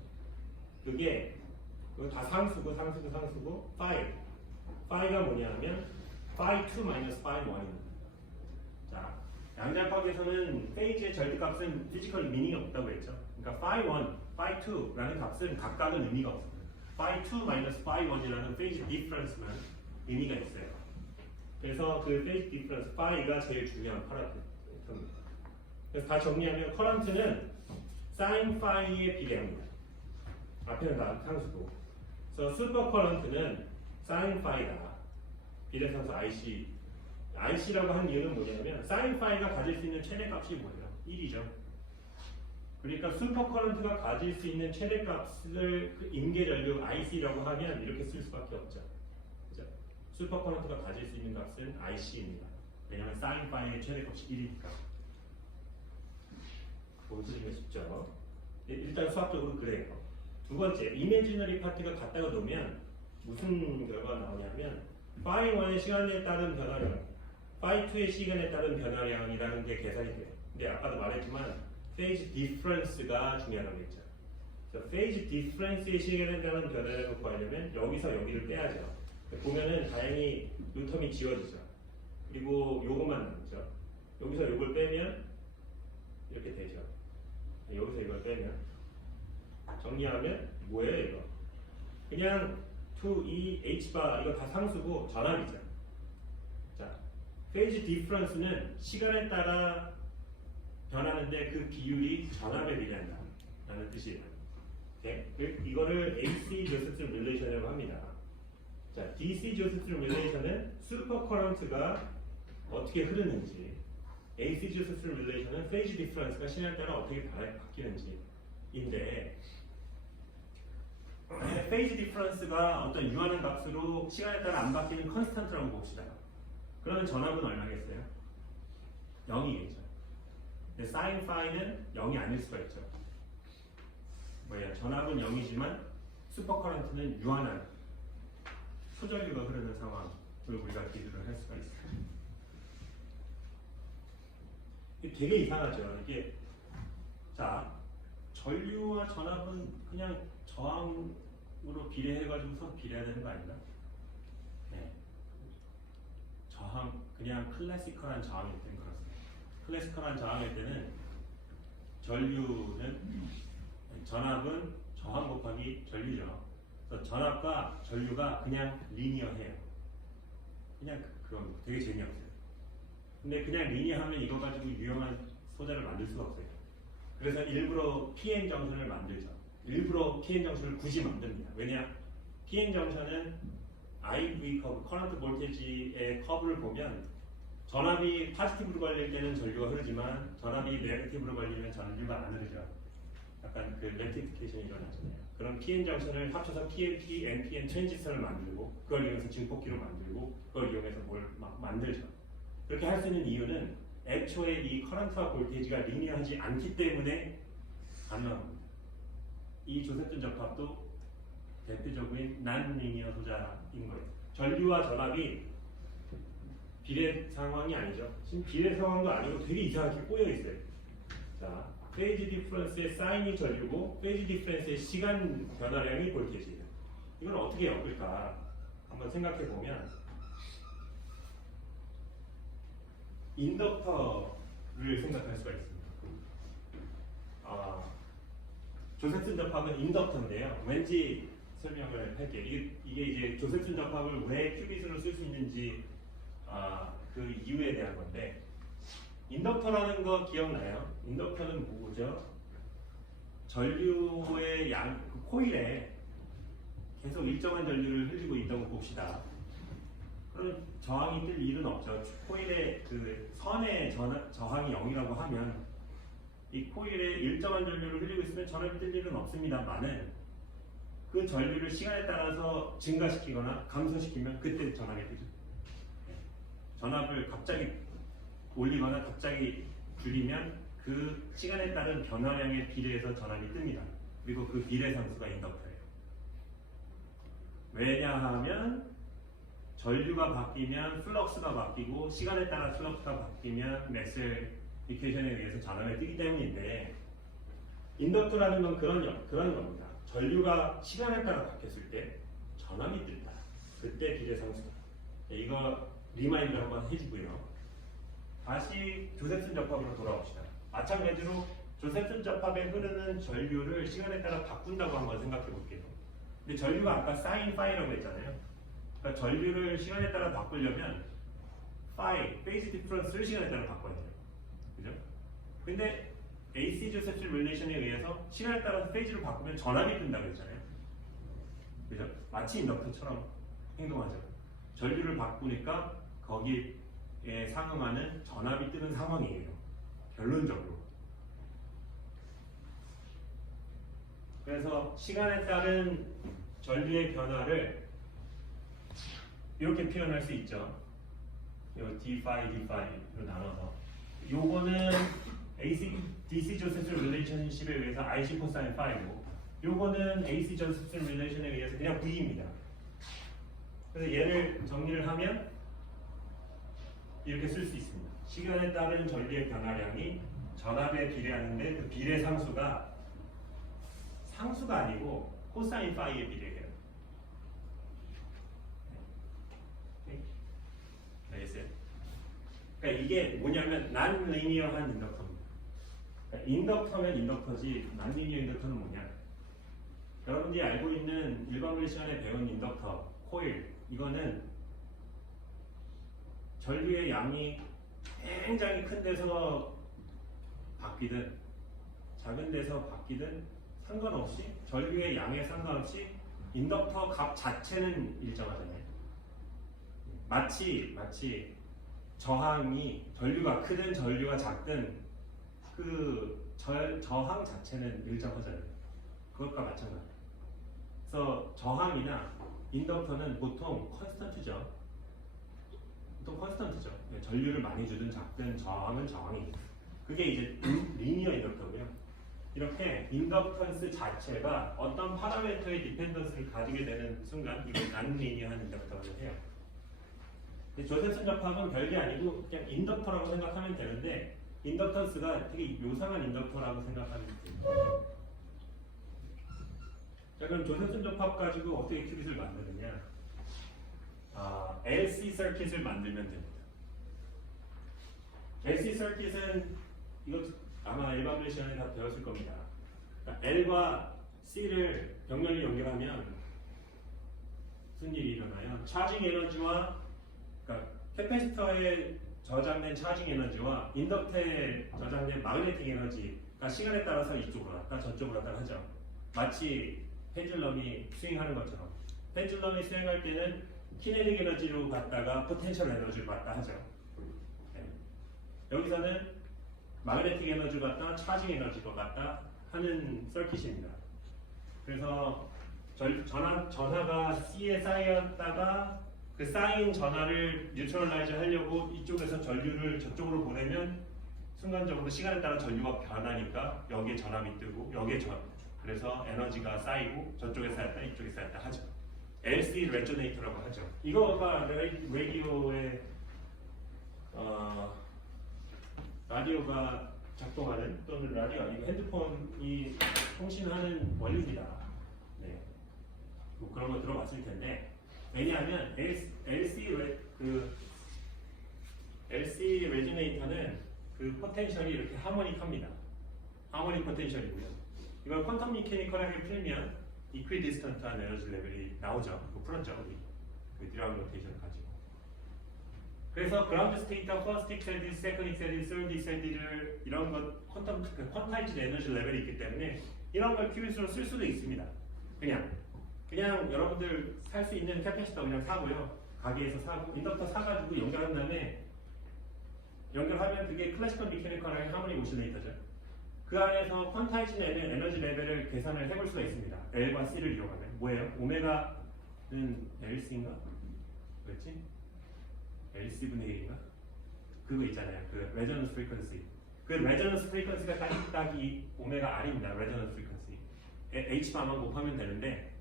그게 다 상수고 phi가 뭐냐면 phi 2 minus phi 1입니다. 자, 양자역학에서는 페이지의 절대값은 피지컬 미닝이 없다고 했죠. 그러니까 phi 1, phi 2라는 값은 각각은 의미가 없습니다. phi 2 minus phi 1이라는 페이지 디퍼런스만 의미가 있어요. 그래서 그 페이지 디퍼런스 phi가 제일 중요한 파라미터입니다. 그래서 다 정리하면 커런트는 sin phi에 비례합니다. 앞에는 다 상수고. 그래서 슈퍼 커런트는 sin phi다. 비례상수 IC라고 한 이유는 뭐냐면 sin phi가 가질 수 있는 최대값이 뭐예요? 1이죠. 그러니까 슈퍼 커런트가 가질 수 있는 최대값을 임계전류 IC라고 하면 이렇게 쓸 수밖에 없죠. 그죠? 슈퍼 커런트가 가질 수 있는 값은 IC입니다. 왜냐하면 sin phi의 최대값이 1이니까. 보여주기가 쉽죠. 일단 수학적으로 그래요. 두 번째, 이미지너리 파트가 같다고 놓으면 무슨 결과가 나오냐면 phi 1의 시간에 따른 변화량, phi 2의 시간에 따른 변화량이라는 게 계산이 돼요. 근데 아까도 말했지만 페이지 디퍼런스가 중요하다고 했죠. 그래서 페이지 디퍼런스의 시간에 따른 변화를 구하려면 여기서 여기를 빼야죠. 보면은 다행히 이 텀이 지워지죠. 그리고 요것만 남죠. 여기서 요걸 빼면 이렇게 되죠. 여기서 이걸 빼면 정리하면 뭐예요 이거? 그냥 2, 2, H바 이거 다 상수고 전압이죠. 자, 페이지 디퍼런스는 시간에 따라 변하는데 그 비율이 전압에 비례한다 라는 뜻이에요. 오케이? 이거를 AC 조셉슨 릴레이션이라고 합니다. 자, DC 조셉슨 릴레이션은 슈퍼 커런트가 어떻게 흐르는지, AC 조셉슨 릴레이션은 페이지 디퍼런스가 시간에 따라 어떻게 바뀌는지인데, 페이지 디퍼런스가 어떤 유한한 값으로 시간에 따라 안 바뀌는 컨스탄트라고 봅시다. 그러면 전압은 얼마겠어요? 0이겠죠. 근데 sin 파이는 0이 아닐 수가 있죠. 뭐야? 전압은 0이지만 슈퍼커런트는 유한한 소전류가 흐르는 상황을 우리가 기술을 할 수가 있어요. 이게 되게 이상하죠. 이게 자 전류와 전압은 그냥 저항으로 비례해가지고서 비례해야 되는 거 아닌가? 네. 저항 그냥 클래시컬한 저항일 때는 그렇습니다. 클래시컬한 저항일 때는 전압은 저항 곱하기 전류죠. 그래서 전압과 전류가 그냥 리니어해요. 그냥 그런 되게 재미없어요. 근데 그냥 리니어하면 이거 가지고 유용한 소재를 만들 수가 없어요. 그래서 일부러 PN 정션을 만들죠. 일부러 PN 정션을 굳이 만듭니다. 왜냐? PN 정션은 IV 커브, 커런트 볼테지의 커브를 보면 전압이 파지티브로 걸릴 때는 전류가 흐르지만 전압이 네거티브로 걸리면 전류가 안 흐르죠. 약간 그 렉티피케이션이 일어나잖아요. 그럼 PN 정션을 합쳐서 PNP, NPN 트랜지스터를 만들고 그걸 이용해서 증폭기로 만들고 그걸 이용해서 뭘 막 만들죠. 그렇게 할 수 있는 이유는 애초에 이 커런트와 볼테이지가 리니어하지 않기 때문에 가능한 겁니다. 이 조셉슨 접합도 대표적인 난리니어 소자인 거예요. 전류와 전압이 비례 상황이 아니죠. 지금 비례 상황도 아니고 되게 이상하게 꼬여 있어요. 자, 페이지 디퍼런스의 사인이 전류고 페이지 디퍼런스의 시간 변화량이 볼테이지예요. 이걸 어떻게 엮을까 한번 생각해 보면 인덕터를 생각할 수가 있습니다. 조셉슨 접합은 인덕터인데요. 왠지 설명을 할게요. 이게 이제 조셉슨 접합을 왜 큐빗으로 쓸 수 있는지 그 이유에 대한 건데, 인덕터라는 거 기억나요? 인덕터는 뭐죠? 전류의 그 코일에 계속 일정한 전류를 흘리고 있다고 봅시다. 그럼 저항이 뜰 일은 없죠. 코일의 그 선의 저항이 0이라고 하면 이 코일에 일정한 전류를 흘리고 있으면 전압이 뜰 일은 없습니다만은 그 전류를 시간에 따라서 증가시키거나 감소시키면 그때 전압이 뜨죠. 전압을 갑자기 올리거나 갑자기 줄이면 그 시간에 따른 변화량에 비례해서 전압이 뜹니다. 그리고 그 비례 상수가 인덕터예요. 왜냐하면 전류가 바뀌면 플럭스가 바뀌고 시간에 따라 플럭스가 바뀌면 맥스웰 이퀘이션에 의해서 전압이 뜨기 때문인데, 인덕터라는 건 그런 겁니다. 전류가 시간에 따라 바뀌었을 때 전압이 뜬다. 그때 비례 상수다. 이거 리마인드 한번 해주고요. 다시 조셉슨 접합으로 돌아옵시다. 마찬가지로 조셉슨 접합에 흐르는 전류를 시간에 따라 바꾼다고 한번 생각해 볼게요. 근데 전류가 아까 사인 파이라고 했잖아요. 그러니까 전류를 시간에 따라 바꾸려면 파이, 페이지 디퍼런스를 시간에 따라 바꿔야 돼요. 그죠? 근데 AC 조셉슨 릴레이션에 의해서 시간에 따라서 페이지를 바꾸면 전압이 뜬다고 했잖아요. 그죠? 마치 인덕터처럼 행동하죠. 전류를 바꾸니까 거기에 상응하는 전압이 뜨는 상황이에요. 결론적으로. 그래서 시간에 따른 전류의 변화를 이렇게 표현할 수 있죠. 요 D5로 나눠서. 요거는 DC 조셉슨 릴레이션십에 의해서 IC 코사인 파이고, 요거는 AC 조셉슨 릴레이션에 의해서 그냥 V입니다. 그래서 얘를 정리를 하면 이렇게 쓸 수 있습니다. 시간에 따른 전류의 변화량이 전압에 비례하는데 그 비례 상수가 상수가 아니고 코사인 파이에 비례해요. 네? 알겠어요? 그러니까 이게 뭐냐면 난 리니어한 인덕터입니다. 그러니까 인덕터면 인덕터지 난 리니어 인덕터는 뭐냐? 여러분들이 알고 있는 일반 물리 시간에 배운 인덕터, 코일 이거는 전류의 양이 굉장히 큰 데서 바뀌든 작은 데서 바뀌든 상관없이 전류의 양에 상관없이 인덕터 값 자체는 일정하잖아요. 마치 저항이 전류가 크든 전류가 작든 그 저항 자체는 일정하잖아요. 그것과 마찬가지예요. 그래서 저항이나 인덕터는 보통 컨스턴트죠. 전류를 많이 주든 작든 저항은 저항이죠. 그게 이제 리니어 인덕터고요. 이렇게 인덕턴스 자체가 어떤 파라미터의 디펜던스를 가지게 되는 순간 이걸 난 리니어한 인덕터를 해요. 조셉슨 접합은 별게 아니고 그냥 인덕터라고 생각하면 되는데 인덕턴스가 되게 요상한 인덕터라고 생각하면 돼요. 자, 그럼 조셉슨 접합 가지고 어떻게 큐빗을 만드느냐? LC 서킷을 만들면 됩니다. LC 서킷은 이거 아마 일반 물리 시간에 다 배웠을 겁니다. 그러니까 L과 C를 병렬로 연결하면 무슨 일이 일어나요? 차징 에너지와 그러니까 캐패시터에 저장된 차징 에너지와 인덕터에 저장된 마그네틱 에너지가 시간에 따라서 이쪽으로 갔다 저쪽으로 갔다 하죠. 마치 펜듈럼이 스윙하는 것처럼 펜듈럼이 스윙할 때는 키네틱 에너지로 갔다가 포텐셜 에너지로 갔다 하죠. 네. 여기서는 마그네틱 에너지로 갔다 차징 에너지로 갔다 하는 서킷입니다. 그래서 전하가 C에 쌓였다가 그 쌓인 전하를 뉴트럴라이즈 하려고 이쪽에서 전류를 저쪽으로 보내면 순간적으로 시간에 따라 전류가 변하니까 여기에 전압이 뜨고 여기에 그래서 에너지가 쌓이고 저쪽에 쌓였다 이쪽에 쌓였다 하죠. LC 레조네이터라고 하죠. 이거가 라디오의 라디오가 작동하는 또는 라디오 아니고 핸드폰이 통신하는 원리입니다. 네. 뭐 그런 거 들어봤을 텐데 왜냐하면 LC 레조네이터는 그 포텐셜이 이렇게 하모닉합니다. 하모닉 포텐셜이고요. 이걸 퀀텀 미케니컬하게 풀면 이퀴디스턴트한 에너지 레벨이 나오죠. 그거 풀었죠 우리 그 디라운 로테이션 가지고. 그래서 그라운드 스테이트와 퍼스트 익셀디스, 세컨드 익셀디스, 서드 익셀디를 이런 것 퀀타이즈드 에너지 레벨이 있기 때문에 이런 걸 큐빗으로 쓸 수도 있습니다. 그냥 여러분들 살 수 있는 캐패시터 그냥 사고요. 가게에서 사고 인덕터 사가지고 연결한 다음에 연결하면 그게 클래시컬 미케니컬하게 하모닉 오실레이터죠. 그 안에서 퀀타이즈드 에너지 레벨을 계산을 해볼 수가 있습니다. L과 C를 이용하면 뭐예요? 오메가는 LC인가? 그렇지? LC분의 1인가? 그거 있잖아요. 그 레저넌스 프리퀀시. 그 레저넌스 프리퀀시가 딱 이 오메가 R입니다. 레저넌스 프리퀀시. H바만 곱하면 되는데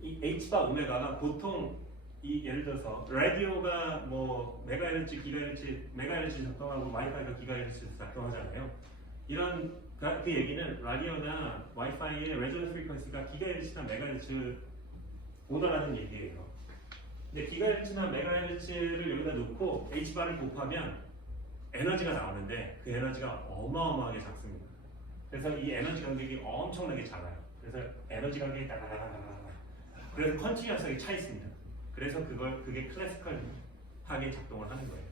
이 H바 오메가가 보통 이 예를 들어서 라디오가 뭐 메가헤르츠, 기가헤르츠, 메가헤르츠 작동하고 와이파이가 기가헤르츠 작동하잖아요. 이런 그 얘기는 라디오나 와이파이의 레저넌스 프리퀀시가 기가헤르츠나 메가헤르츠 오더라는 얘기예요. 근데 기가헤르츠나 메가헤르츠를 여기다 놓고 H바를 곱하면 에너지가 나오는데 그 에너지가 어마어마하게 작습니다. 그래서 이 에너지 간격이 엄청나게 작아요. 그래서 에너지 간격이 따다다다다. 그래서 컨티뉴어스하게 차 있습니다. 그래서 그게 클래시컬하게 작동을 하는 거예요.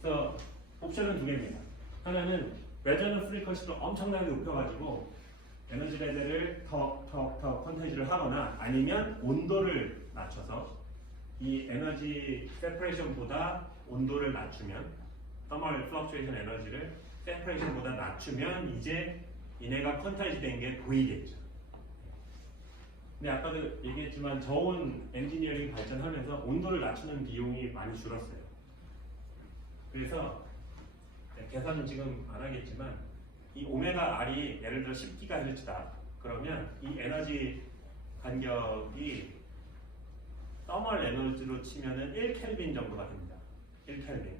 그래서 옵션은 두 개입니다. 하나는 레저넌스 프리퀀시를 엄청나게 높여가지고 에너지 레벨을 더 컨테이지를 하거나 아니면 온도를 낮춰서 이 에너지 세퍼레이션보다 온도를 낮추면 터멀 플럭추에이션 에너지를 세퍼레이션보다 낮추면 이제 얘네가 컨테이지 된 게 보이겠죠. 근데 아까도 얘기했지만 저온 엔지니어링 발전하면서 온도를 낮추는 비용이 많이 줄었어요. 그래서 계산은 지금 안 하겠지만 이 오메가 R이 예를 들어 10GHz다. 그러면 이 에너지 간격이 터멀 에너지로 치면은 1켈빈 정도가 됩니다. 1켈빈.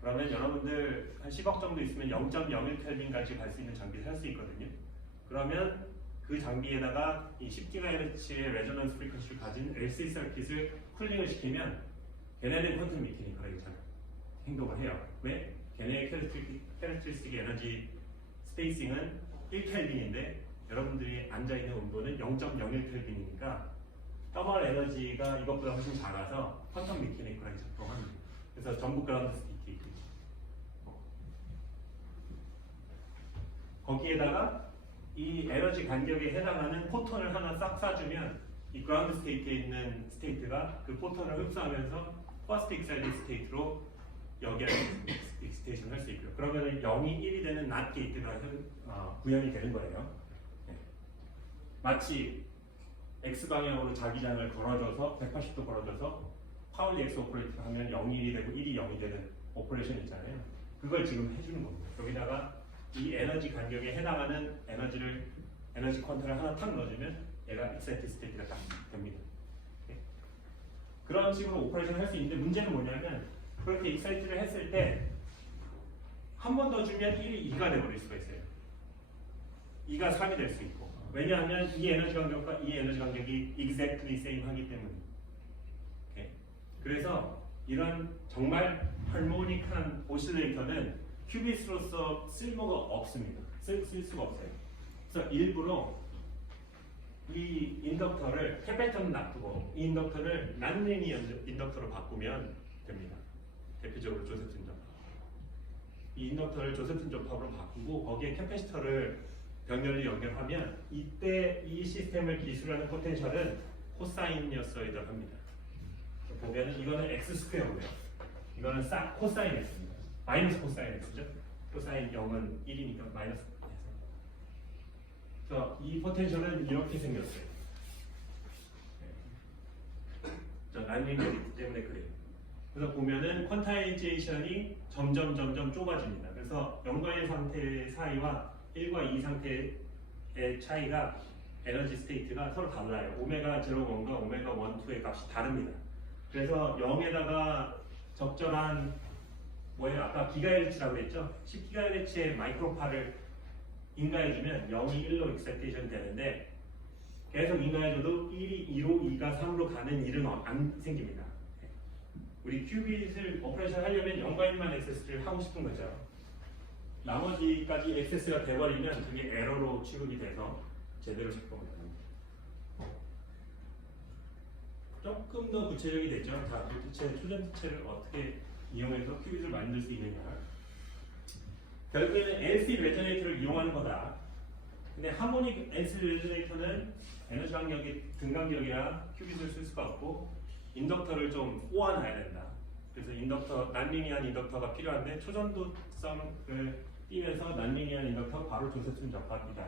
그러면 여러분들 한 10억 정도 있으면 0.01 켈빈까지 갈 수 있는 장비를 살 수 있거든요. 그러면 그 장비에다가 이 10GHz의 레조넌스 프리퀀시를 가진 LC 서킷을 쿨링을 시키면 걔네는 퀀텀 미케니컬하게 행동을 해요. 왜? 걔네의 캐릭터리스틱 에너지 스페이싱은 1켈빈인데 여러분들이 앉아있는 온도는 0.01 켈빈이니까 더멀 에너지가 이것보다 훨씬 작아서 퀀텀 미케니컬하게 작동합니다. 그래서 전부 그라운드 스테이트 거기에다가 이 에너지 간격에 해당하는 포톤을 하나 싹 쏴주면 이 그라운드 스테이트에 있는 스테이트가 그 포톤을 흡수하면서 퍼스트 익사이드 스테이트로 여기에 익스테이션 할 수 있고요. 그러면 0이 1이 되는 낫 게이트가 구현이 되는 거예요. 네. 마치 X방향으로 자기장을 걸어줘서 180도 걸어줘서 파울리 X 오퍼레이터 하면 0이 1이 되고 1이 0이 되는 오퍼레이션 있잖아요. 그걸 지금 해주는 겁니다. 여기다가 이 에너지 간격에 해당하는 에너지 퀀텀을 하나 탁 넣어주면 얘가 익사이트 스테이트가 딱 됩니다. 네. 그런 식으로 오퍼레이션을 할 수 있는데 문제는 뭐냐면 그렇게 익사이트를 했을 때 한 번 더 주면 1이 2가 돼버릴 수가 있어요. 2가 3이 될 수 있고 왜냐하면 이 에너지 간격과 이 에너지 간격이 exactly same 하기 때문에 okay. 그래서 이런 정말 할모닉한 오실레이터는 큐빗으로서 쓸모가 없습니다. 쓸 수가 없어요. 그래서 일부러 이 인덕터를 캐패턴은 놔두고 이 인덕터를 난리니언 인덕터로 바꾸면 됩니다. 대표적으로 조셉슨 접합. 이 인덕터를 조셉슨 접합으로 바꾸고 거기에 캐패시터를 병렬로 연결하면 이때 이 시스템을 기술하는 포텐셜은 코사인이었어야 합니다. 보면 이거는 x 스퀘어고요. 이거는 코사인 x입니다. 마이너스 코사인 x죠. 코사인 0은 1이니까 마이너스. 그래서 이 포텐셜은 이렇게 생겼어요. 저 난리니어리티 때문에 그래요. 그래서 보면은 퀀타이제이션이 점점 좁아집니다. 그래서 0과 1 상태 사이와 1과 2 상태의 차이가 에너지 스테이트가 서로 달라요. 오메가 0,1과 오메가 1, 2의 값이 다릅니다. 그래서 0에다가 적절한 뭐예요? 아까 기가헤르츠라고 했죠? 10기가헤르츠의 마이크로파를 인가해주면 0이 1로 익사이테이션 되는데 계속 인가해줘도 1이 2로 2가 3로 가는 일은 안 생깁니다. 우리 큐빗을 오퍼레이션 하려면 0과 1만 액세스를 하고 싶은 거죠. 나머지까지 액세스가 돼버리면 그게 에러로 취급이 돼서 제대로 작동을 합니다. 조금 더 구체적이 되죠. 자, 도대체 초전지체를 어떻게 이용해서 큐빗을 만들 수 있느냐. 결국에는 LC 레저네이터를 이용하는 거다. 근데 하모닉 LC 레저네이터는 에너지 간격이 등간격이라 큐빗을 쓸 수가 없고 인덕터를 좀 꼬아놔야 된다. 그래서 인덕터, 난리니안 인덕터가 필요한데 초전도성을 띄면서 난리니안 인덕터 바로 조셉슨 접합이다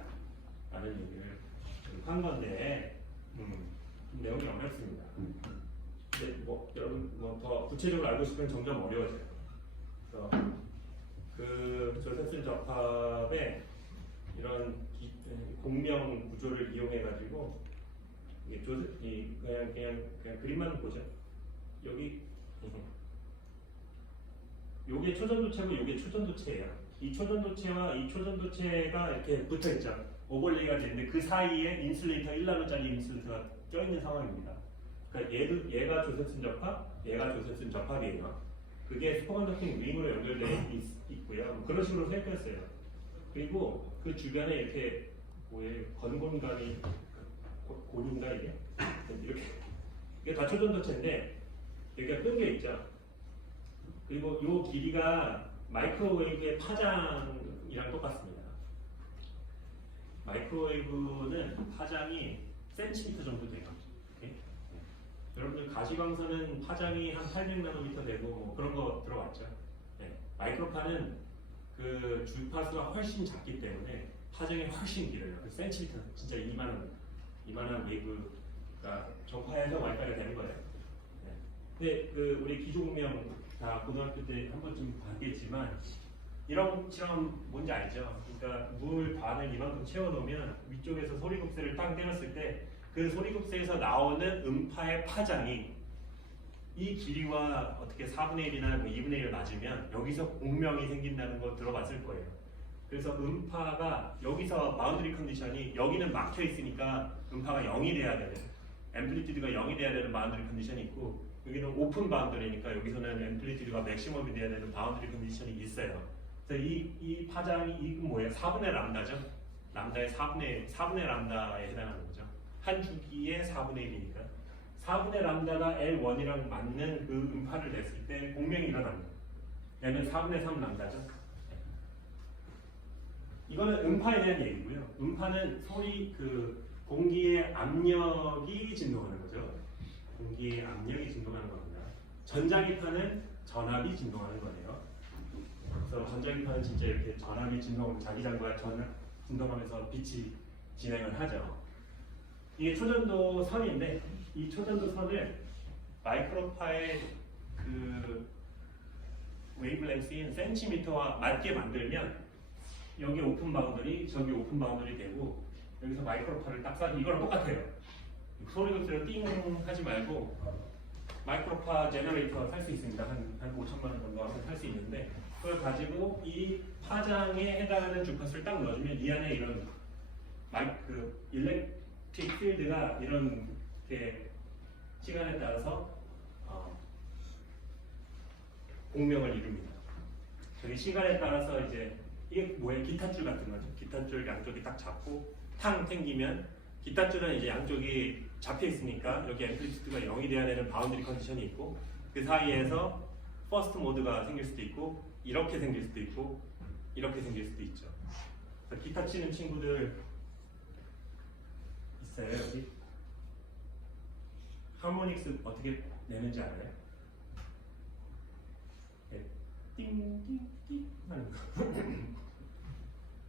라는 얘기를 한 건데 내용이 어렵습니다. 근데 뭐 여러분 더 구체적으로 알고 싶으면 점점 어려워져요. 그래서 그 조셉슨 접합의 이런 공명 구조를 이용해 가지고 그냥 그림만 보죠. 여기 요게 초전도체고 요게 초전도체예요. 이 초전도체와 이 초전도체가 이렇게 붙어 있죠. 오버레이가 되는데 그 사이에 인슐레이터 1나노짜리 인슐레이터가 껴 있는 상황입니다. 그러니까 얘가 조셉슨 접합, 얘가 조셉슨 접합이에요. 그게 슈퍼컨덕팅 링으로 연결되어 있고요. 뭐 그런 식으로 생겼어요. 그리고 그 주변에 이렇게 건곤감이 고류인가 이게? 이게 다 초전도체인데 여기가 끈 게 있죠. 그리고 이 길이가 마이크로웨이브의 파장이랑 똑같습니다. 마이크로웨이브는 파장이 센티미터 정도 돼요. 오케이? 여러분들 가시광선은 파장이 한 800나노미터 되고 뭐 그런 거 들어봤죠. 네. 마이크로파는 그 주파수가 훨씬 작기 때문에 파장이 훨씬 길어요. 그 센티미터 진짜 이만한 웨이브가 전파해서 와이파이가 되는 거예요. 네. 근데 그 우리 기종명 다 고등학교 때 한 번쯤 봤겠지만 이런 것처럼 뭔지 알죠? 그러니까 물 반을 이만큼 채워놓으면 위쪽에서 소리급새를 딱 때렸을 때 그 소리급새에서 나오는 음파의 파장이 이 길이와 어떻게 4분의 1이나 뭐 2분의 1 맞으면 여기서 공명이 생긴다는 거 들어봤을 거예요. 그래서 음파가 여기서 바운드리 컨디션이 여기는 막혀 있으니까 음파가 0이 돼야 되는, 앰플리튜드가 0이 돼야 되는 바운드리 컨디션이 있고, 여기는 오픈 바운드리니까 여기서는 앰플리튜드가 맥시멈이 돼야 되는 바운드리 컨디션이 있어요. 그래서 이 파장이 이 뭐예요? 4분의 람다죠. 람다의 4분의 람다에 해당하는 거죠. 한 주기의 4분의 1이니까 4분의 람다가 L1이랑 맞는 그 음파를 냈을 때 공명이 일어납니다. 얘는 4분의 3 람다죠. 이거는 음파에 대한 얘기고요. 음파는 소리 그 공기의 압력이 진동하는 거죠. 공기의 압력이 진동하는 겁니다. 전자기파는 전압이 진동하는 거예요. 그래서 전자기파는 진짜 이렇게 전압이 진동하고 자기장과 진동하면서 빛이 진행을 하죠. 이게 초전도 선인데 이 초전도 선을 마이크로파의 그 웨이브랭스인 센티미터와 맞게 만들면 여기 오픈 바운더리, 저기 오픈 바운더리 되고 여기서 마이크로파를 딱 쏴도 이거랑 똑같아요. 소리 소리로 띵 하지 말고 마이크로파 제너레이터 살 수 있습니다. 한 5천만 원 정도 하면 살 수 있는데 그걸 가지고 이 파장에 해당하는 주파수를 딱 넣어주면 이 안에 이런 그 일렉트릭 필드가 이런 게 시간에 따라서 공명을 이룹니다. 저기 시간에 따라서 이제 이게 뭐예요? 기타줄 같은 거죠. 기타줄 양쪽이 딱 잡고 탕 튕기면 기타줄은 이제 양쪽이 잡혀 있으니까 여기 앰플리튜드가 0이 돼야 되는 바운드리 컨디션이 있고 그 사이에서 퍼스트 모드가 생길 수도 있고 이렇게 생길 수도 있고 이렇게 생길 수도 있죠. 그래서 기타 치는 친구들 있어요 여기? 하모닉스 어떻게 내는지 알아요? 네. 띵띵띵 하는 거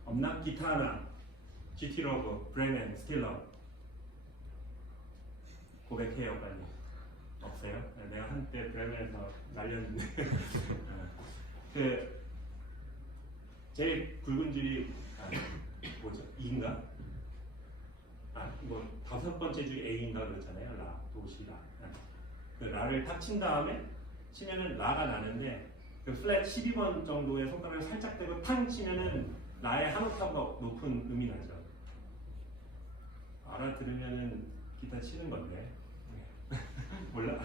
없나? 기타 하나 GT 로그, 브레멘, 스틸러 고백해요 빨리. 없어요? 내가 한때 브레멘에서 날렸는데 그 제일 굵은 줄이 뭐죠? E인가? 뭐 5번째 줄 A인가 그러잖아요. 라, 도시, 라. 그 라를 탁 친 다음에 치면은 라가 나는데 그 플랫 12번 정도의 손가락을 살짝 대고 탕 치면은 라의 한 옥타브 높은 음이 나죠. 알아들으면은 기타 치는 건데 몰라.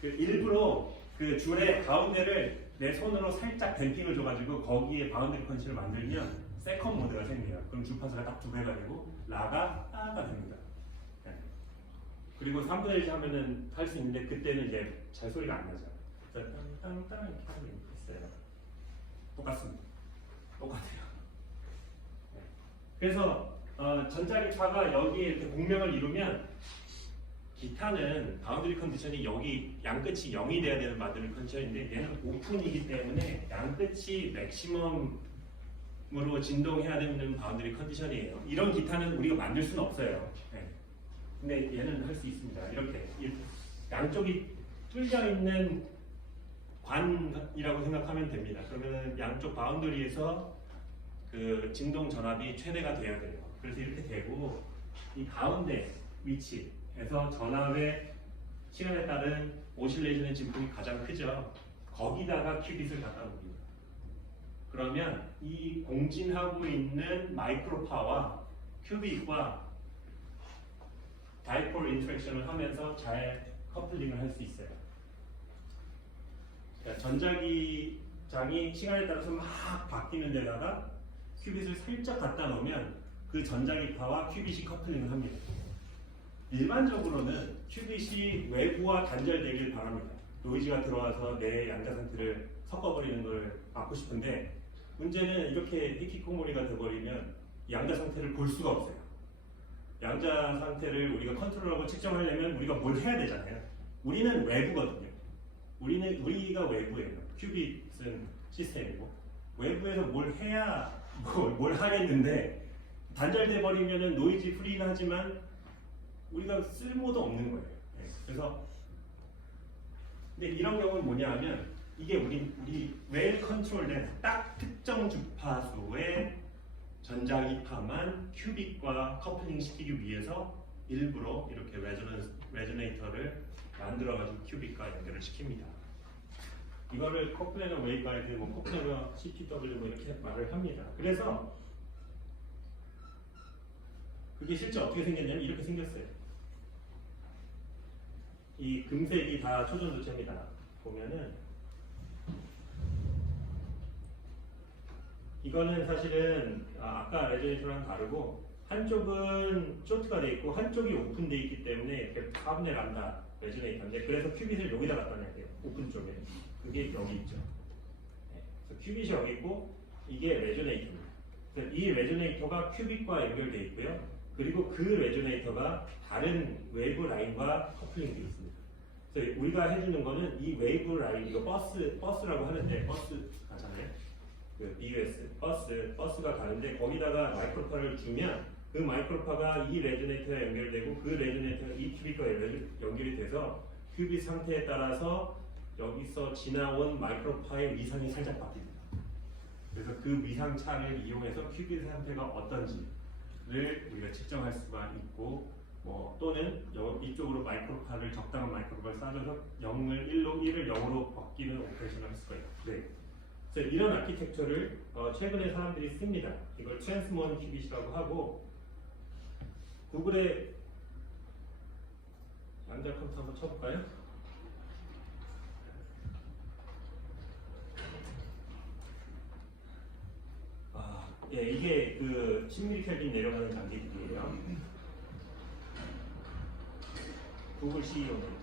그 일부러 그 줄의 가운데를 내 손으로 살짝 댐핑을 줘가지고 거기에 바운드리 컨디션을 만들면 세컨 모드가 생겨요. 그럼 주파수가 딱 2배가 되고 라가 따가 됩니다. 그리고 3분의 1 하면은 할 수 있는데 그때는 이제 잘 소리가 안 나죠. 그래서 땅땅땅 이렇게 하는 게 있어요. 똑같습니다. 똑같아요. 그래서 전자기파가 여기에 이렇게 공명을 이루면 기타는 바운드리 컨디션이 여기 양끝이 0이 돼야 되는 바운드리 컨디션인데 얘는 오픈이기 때문에 양끝이 맥시멈으로 진동해야 되는 바운드리 컨디션이에요. 이런 기타는 우리가 만들 수는 없어요. 네. 근데 얘는 할 수 있습니다. 이렇게 양쪽이 뚫려 있는 관이라고 생각하면 됩니다. 그러면 양쪽 바운더리에서 그 진동 전압이 최대가 돼야 돼요. 그래서 이렇게 되고 이 가운데 위치에서 전압의 시간에 따른 오실레이션의 진폭이 가장 크죠. 거기다가 큐빗을 갖다 놉니다. 그러면 이 공진하고 있는 마이크로파와 큐빗과 다이폴 인터랙션을 하면서 잘 커플링을 할 수 있어요. 그러니까 전자기장이 시간에 따라서 막 바뀌는 데다가 큐빗을 살짝 갖다 놓으면 그 전자기파와 큐빗이 커플링을 합니다. 일반적으로는 큐빗이 외부와 단절되길 바랍니다. 노이즈가 들어와서 내 양자 상태를 섞어버리는 걸 막고 싶은데 문제는 이렇게 히키코모리가 돼버리면 양자 상태를 볼 수가 없어요. 양자 상태를 우리가 컨트롤하고 측정하려면 우리가 뭘 해야 되잖아요. 우리는 외부거든요. 우리가 외부예요. 큐빗은 시스템이고 외부에서 뭘 해야 뭘 하겠는데 단절돼 버리면은 노이즈 프리는 하지만 우리가 쓸모도 없는 거예요. 네. 그래서 근데 이런 경우는 뭐냐하면 이게 우리 웰 컨트롤된 딱 특정 주파수의 전자기파만 큐빗과 커플링 시키기 위해서 일부러 이렇게 레조네이터를 만들어가지고 큐빅과 연결을 시킵니다. 이거를 코플래너 웨이브가이드, 뭐 코플래너 CPW 뭐 이렇게 말을 합니다. 그래서 그게 실제 어떻게 생겼냐면 이렇게 생겼어요. 이 금색이 다 초전도체입니다. 보면은 이거는 사실은 아까 레저네이터랑 다르고 한쪽은 쇼트가 돼 있고 한쪽이 오픈돼 있기 때문에 4분의 람다 레저네이터인데 그래서 큐빗을 여기다 갖다 놔야 돼요. 오픈 쪽에. 그게 여기 있죠. 네. 그래서 큐빗이 여기 있고 이게 레저네이터입니다. 그래서 이 레저네이터가 큐빗과 연결돼 있고요. 그리고 그 레저네이터가 다른 웨이브 라인과 커플링되어 있습니다. 그래서 우리가 해주는 거는 이 웨이브 라인, 이거 버스라고 하는데 버스 가잖아요. 그 BUS 버스가 가는데 거기다가 마이크로파를 주면 그 마이크로파가 이 레저네이터에 연결되고 그 레저네이터가 이 큐빗과 연결이 돼서 큐빗 상태에 따라서 여기서 지나온 마이크로파의 위상이 살짝 바뀝니다. 그래서 그 위상 차를 이용해서 큐빗 상태가 어떤지를 우리가 측정할 수가 있고 뭐 또는 이쪽으로 마이크로파를 적당한 마이크로파를 쏴줘서 1을 0으로 바뀌는 오퍼레이션을 할 수가 있고 네. 그래서 이런 아키텍처를 최근에 사람들이 씁니다. 이걸 트랜스몬 큐빗이라고 하고 구글에 양자 컴퓨터 한번 쳐볼까요? 예, 이게 그 10mm 켈빈 내려가는 장비들이에요. 구글 CEO는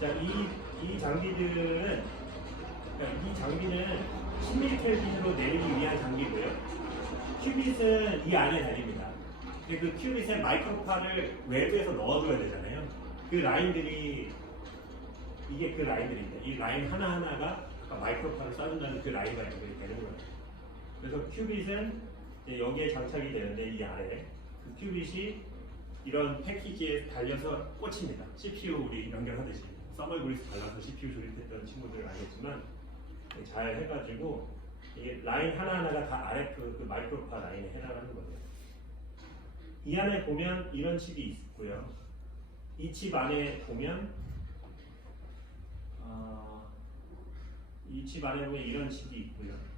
자, 이 장비들은 이 장비는 10mm 켈빈으로 내리기 위한 장비고요. 큐빗은 이 안에 다닙니다. 그 큐빗에 마이크로파를 외부에서 넣어줘야 되잖아요. 그 라인들이 이게 그 라인들입니다. 이 라인 하나하나가 마이크로파를 쏴준다는 그 라인과 연결이 되는 거예요. 그래서 큐빗은 여기에 장착이 되는데 이 아래에 그 큐빗이 이런 패키지에 달려서 꽂힙니다. CPU 우리 연결하듯이 서머 그리스 달라서 CPU 조립했던 친구들 알겠지만 잘 해가지고 이게 라인 하나하나가 다 RF 그 마이크로파 라인에 해당하는 거예요. 이 안에 보면 이런 칩이 있고요. 이 칩 안에 보면 이 칩 안에 보면 이런 칩이 있고요.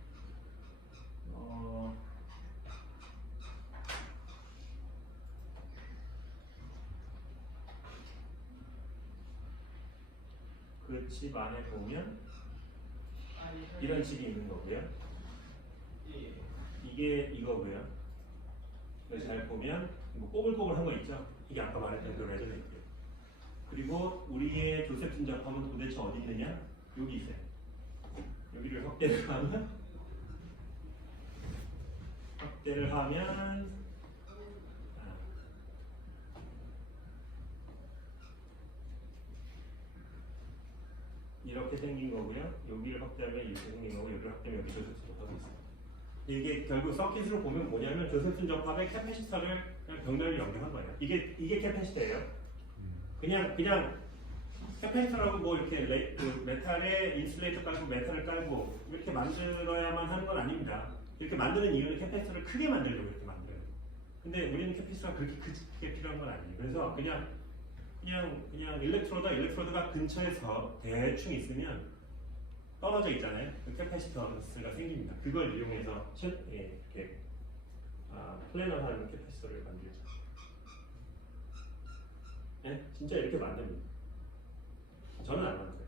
그 칩 안에 보면 이런 칩이 있는 거고요. 이게 이거고요. 잘 보면 뭐 꼬불꼬불한 거 있죠? 이게 아까 말했던 그 레저네이터. 그리고 우리의 조셉슨 작품은 도대체 어디 있느냐? 여기 있어요. 여기를 확대를 하면 이렇게 생긴 거고요. 여기를 확대하면 이렇게 생긴 거고 여기를 확대하면 여기 조셉슨 접합이 있어요. 이게 결국 서킷으로 보면 뭐냐면 조셉슨 접합의 캐패시터를 그냥 벽면을 연결한 거예요. 이게 캐패시터예요. 그냥 캐패시터라고 뭐 이렇게 그 메탈에 인슐레이터 깔고 메탈을 깔고 이렇게 만들어야만 하는 건 아닙니다. 이렇게 만드는 이유는 캐패시터를 크게 만들려고 이렇게 만들어요. 근데 우리는 캐패시터가 그렇게 크게 필요한 건 아니에요. 그래서 그냥 일렉트로드가 근처에서 대충 있으면 떨어져 있잖아요. 그 캐패시터가 생깁니다. 그걸 이용해서 이렇게 플래너하는 캐패시터를 만들죠. 네? 진짜 이렇게 만듭니다. 저는 안 만들어요.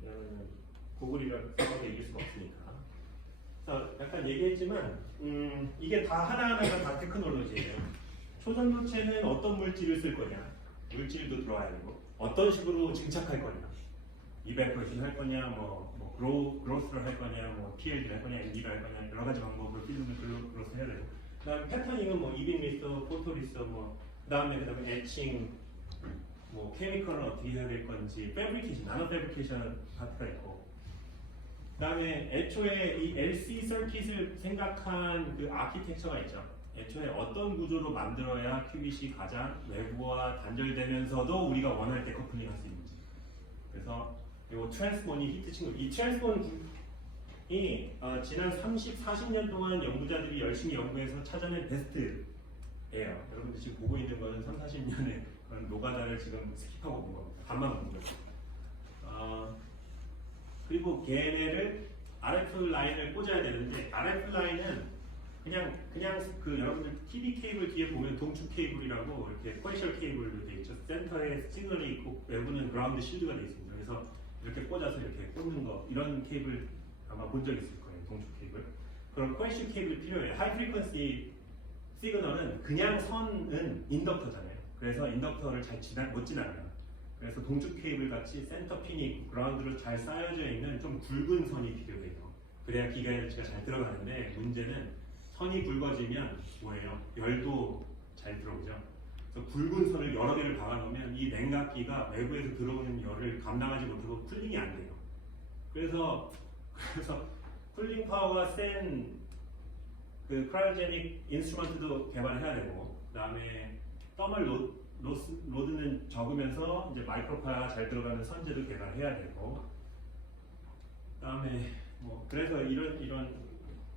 왜냐하면 구글이랑 서버에 이길 수가 없으니까. 그래서 약간 얘기했지만 이게 다 하나하나가 다 테크놀로지예요. 초전도체는 어떤 물질을 쓸 거냐, 물질도 들어와야 되고 어떤 식으로 증착할 거냐, 이베퍼레이션 할 거냐, 그로스를 할 거냐, PLD를 할 거냐, ND를 할 거냐, 여러 가지 방법으로 필름을 그로스 해야 되고. 그다음 패터닝은 이빙 리스터, 포토 리스터, 그다음에 에칭, 케미컬은 어떻게 해야 될 건지, 패브리케이션, 나노 패브리케이션 파트가 있고, 그다음에 애초에 이 LC 서킷을 생각한 그 아키텍처가 있죠. 애초에 어떤 구조로 만들어야 큐빗이 가장 외부와 단절되면서도 우리가 원할 때 커플링할 수 있는지. 그래서 이 트랜스몬이 히트 친구, 이 트랜스몬 지난 30, 40년 동안 연구자들이 열심히 연구해서 찾아낸 베스트예요. 여러분들 지금 보고 있는 거는 3, 40년의 그런 노가다를 지금 스킵하고 본 겁니다. 간만 본 거죠. 그리고 걔네를 RF 라인을 꽂아야 되는데 RF 라인은 그냥 그 여러분들 TV 케이블 뒤에 보면 동축 케이블이라고 이렇게 퀘셜 케이블로 돼 있죠. 센터에 시그널이 있고 외부는 그라운드 실드가 돼 있습니다. 그래서 이렇게 꽂아서 이렇게 꽂는 거 이런 케이블 아마 본 적 있을 거예요. 동축 케이블. 그런 퀘셜 케이블이 필요해요. 하이 프리퀀시 시그널은 그냥 선은 인덕터잖아요. 그래서 인덕터를 못 지나가요. 그래서 동축 케이블 같이 센터 핀이 있고 그라운드로 잘 쌓여져 있는 좀 굵은 선이 필요해요. 그래야 기가 에너지가 잘 들어가는데 문제는 선이 굵어지면 뭐예요? 열도 잘 들어오죠. 그래서 굵은 선을 여러 개를 박아놓으면 이 냉각기가 외부에서 들어오는 열을 감당하지 못하고 쿨링이 안 돼요. 그래서 쿨링 파워가 센 그 크라이오제닉 인스트루먼트도 개발해야 되고, 그다음에 더멀 로드는 적으면서 이제 마이크로파가 잘 들어가는 선제도 개발해야 되고, 그다음에 뭐 그래서 이런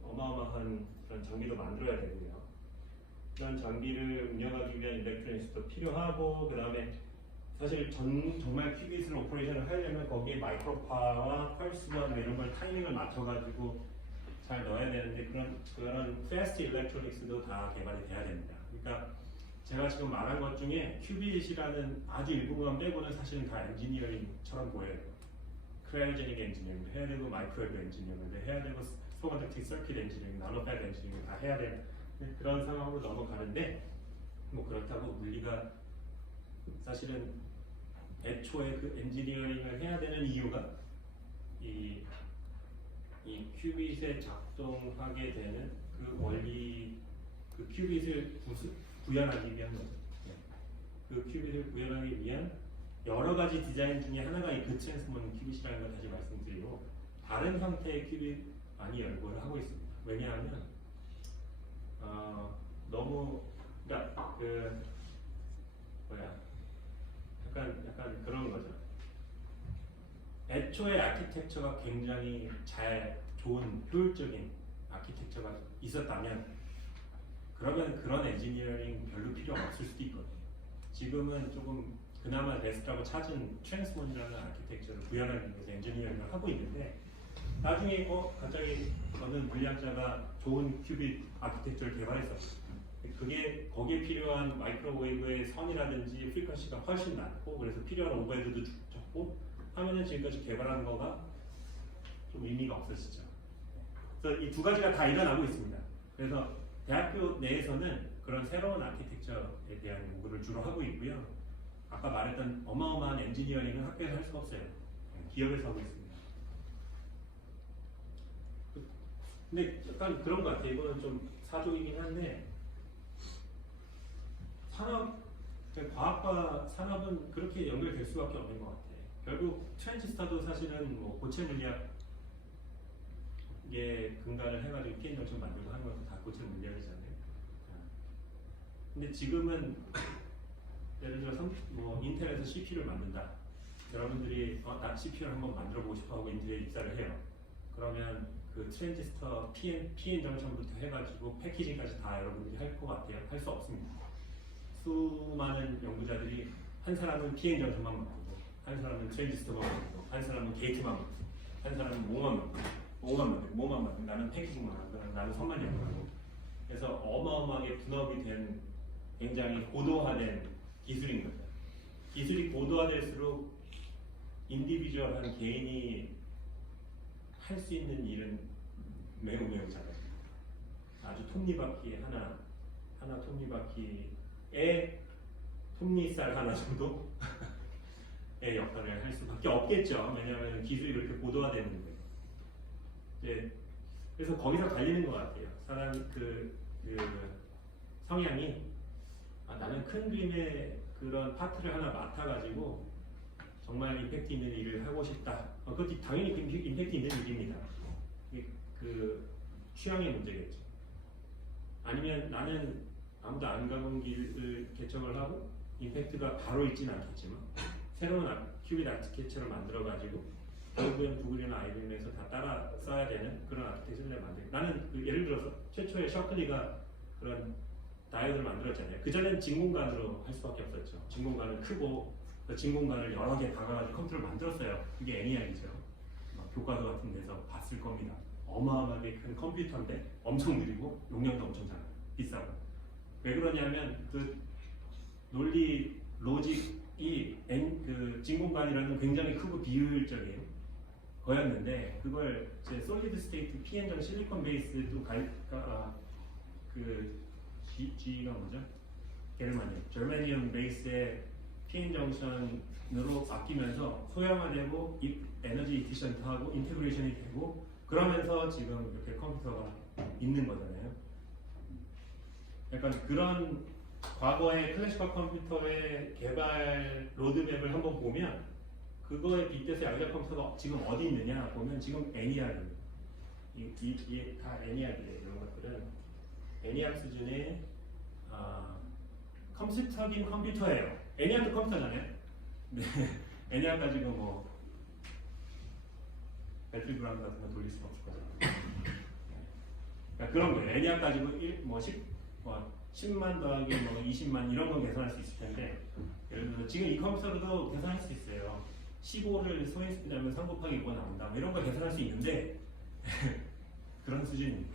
어마어마한 그런 장비도 만들어야 되고요. 이런 장비를 운영하기 위한 일렉트로닉스도 필요하고, 그다음에 사실 정말 큐빗을 오퍼레이션을 하려면 거기에 마이크로파와 펄스와 이런 걸 타이밍을 맞춰가지고 잘 넣어야 되는데 그런 패스트 일렉트로닉스도 다 개발이 돼야 됩니다. 그러니까 제가 지금 말한 것 중에 큐빗이라는 아주 일부분 빼고는 사실은 다 엔지니어링처럼 보여요. 크라이오제닉 엔지니어링도 해야 되고 마이크로웨이브 엔지니어링도 해야 되고 소건덕팅 서킷 엔지니어링, 나노팹 엔지니어링 다 해야 되는 그런 상황으로 넘어가는데, 뭐 그렇다고 물리가 사실은 애초에 그 엔지니어링을 해야 되는 이유가 이 큐빗에 작동하게 되는 그 원리, 그 큐빗을 구현하기 위한 거죠. 그 큐빗을 구현하기 위한 여러 가지 디자인 중에 하나가 이 그트랜스몬 큐빗이라는 걸 다시 말씀드리고, 다른 형태의 큐빗 많이 연구를 하고 있습니다. 왜냐하면 너무 그러니까 약간 그런 거죠. 애초에 아키텍처가 굉장히 좋은 효율적인 아키텍처가 있었다면 그러면 그런 엔지니어링 별로 필요가 없을 수도 있거든요. 지금은 조금 그나마 베스트라고 찾은 트랜스몬이라는 아키텍처를 구현하기 위해서 엔지니어링을 하고 있는데, 나중에 갑자기 어느 물리학자가 좋은 큐빗 아키텍처를 개발했어. 그게 거기에 필요한 마이크로웨이브의 선이라든지 프리퀀시가 훨씬 낮고, 그래서 필요한 오버헤드도 적고 하면은 지금까지 개발한 거가 좀 의미가 없어지죠. 그래서 이 두 가지가 다 일어나고 있습니다. 그래서 대학교 내에서는 그런 새로운 아키텍처에 대한 연구를 주로 하고 있고요. 아까 말했던 어마어마한 엔지니어링은 학교에서 할 수가 없어요. 기업에서 하고 있습니다. 근데 약간 그런 것 같아요. 이거는 좀 사족이긴 한데, 과학과 산업은 그렇게 연결될 수밖에 없는 것 같아요. 결국 트랜지스터도 사실은 뭐 고체 물리학에 근간을 해가지고 PN 정션 만들고 하는 것도 다 고체 물리학이잖아요. 근데 지금은 예를 들어 뭐 인텔에서 CPU를 만든다. 여러분들이 나 CPU를 한번 만들어 보고 싶어 하고 인텔에 입사를 해요. 그러면 그 트랜지스터 PN 정션부터 해가지고 패키징까지 다 여러분들이 할 것 같아요? 할 수 없습니다. 수많은 연구자들이 한 사람은 PN 정션만 만들고, 한 사람은 트랜지스터만 만들고, 한 사람은 게이트만 만들고, 한 사람은 뭐만 만들고, 나는 패키징만 만들고, 나는 선만 연구하고. 그래서 어마어마하게 분업이 된 굉장히 고도화된 기술인 거죠. 기술이 고도화될수록 인디비주얼한 개인이 할 수 있는 일은 매우 작아요. 아주 톱니바퀴 하나 톱니바퀴에 톱니살 하나 정도의 역할을 할 수밖에 없겠죠. 왜냐하면 기술이 그렇게 고도화되는데. 그래서 거기서 갈리는 것 같아요. 사람 그 성향이 나는 큰 그림의 그런 파트를 하나 맡아가지고 정말 임팩트 있는 일을 하고 싶다. 그것도 당연히 임팩트 있는 일입니다. 그 취향의 문제겠죠. 아니면 나는 아무도 안 가본 길을 개척을 하고 임팩트가 바로 있지는 않겠지만 새로운 큐빗 아키텍처를 만들어가지고 결국엔 구글이나 IBM에서 다 따라 써야 되는 그런 아키텍처를 만들. 나는 그 예를 들어서 최초에 셔클리가 그런 다이오드를 만들었잖아요. 그 전엔 진공관으로 할 수밖에 없었죠. 진공관은 크고 그 진공관을 여러 개 박아가지고 컴퓨터를 만들었어요. 그게 애니악이죠. 교과서 같은 데서 봤을 겁니다. 어마어마하게 큰 컴퓨터인데 엄청 느리고 용량도 엄청 작아요. 비싸고. 왜 그러냐면 그 논리 로직이 그 진공관이라는 굉장히 크고 비효율적인 거였는데 그걸 제 솔리드 스테이트 PN정 실리콘 베이스도 G가 뭐죠? 게르마늄, 저르메니움 베이스의 PN 정션으로 바뀌면서 소형화되고 에너지 이피션트하고 인테그레이션이 되고 그러면서 지금 이렇게 컴퓨터가 있는 거잖아요. 약간 그런 과거의 클래시컬 컴퓨터의 개발 로드맵을 한번 보면 그거에 빗대서 양자 컴퓨터가 지금 어디 있느냐 보면 지금 애니악입니다. 이게 다 애니악이에요. 이런 것들은 애니악 수준의 컴퓨터긴 컴퓨터예요. 애니악도 컴퓨터잖아요. 네. 애니악 가지고 뭐 배틀그라운드 같은 거 돌릴 수 없을 거잖아요. 그러니까 그런 거예요. 애니악 가지고 10만 더하기 뭐 20만 이런 건 계산할 수 있을 텐데 예를 들어 지금 이 컴퓨터로도 계산할 수 있어요. 15를 소인수피하면 3 곱하기 5가 나온다. 뭐 이런 걸 계산할 수 있는데 그런 수준입니다.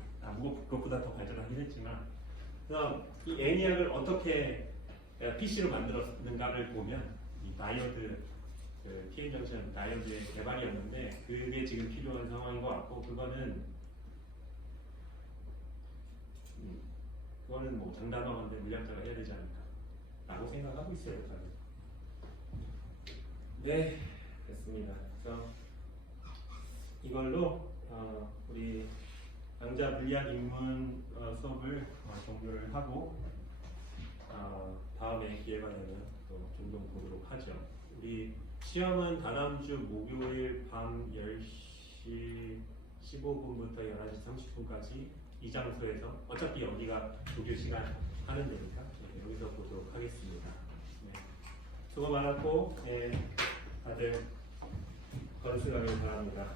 그것보다 더 발전하긴 했지만 그래서 이 애니악을 어떻게 PC로 만들었는가를 보면 이 다이오드 그 PN 정션 다이오드의 개발이었는데 그게 지금 필요한 상황인 것 같고 그거는 뭐 장단어인데 물리학자가 해야 되지 않을까라고 생각하고 있어요. 저는. 네, 됐습니다. 그래서 이걸로 우리 양자 물리학 입문 수업을 종료를 하고 다음에 기회가 되면 또 종종 보도록 하죠. 우리 시험은 다다음 주 목요일 밤 10시 15분부터 11시 30분까지 이 장소에서 어차피 여기가 조교 시간 하는 데니까 여기서 보도록 하겠습니다. 네. 수고 많았고 다들 건승하길 바랍니다.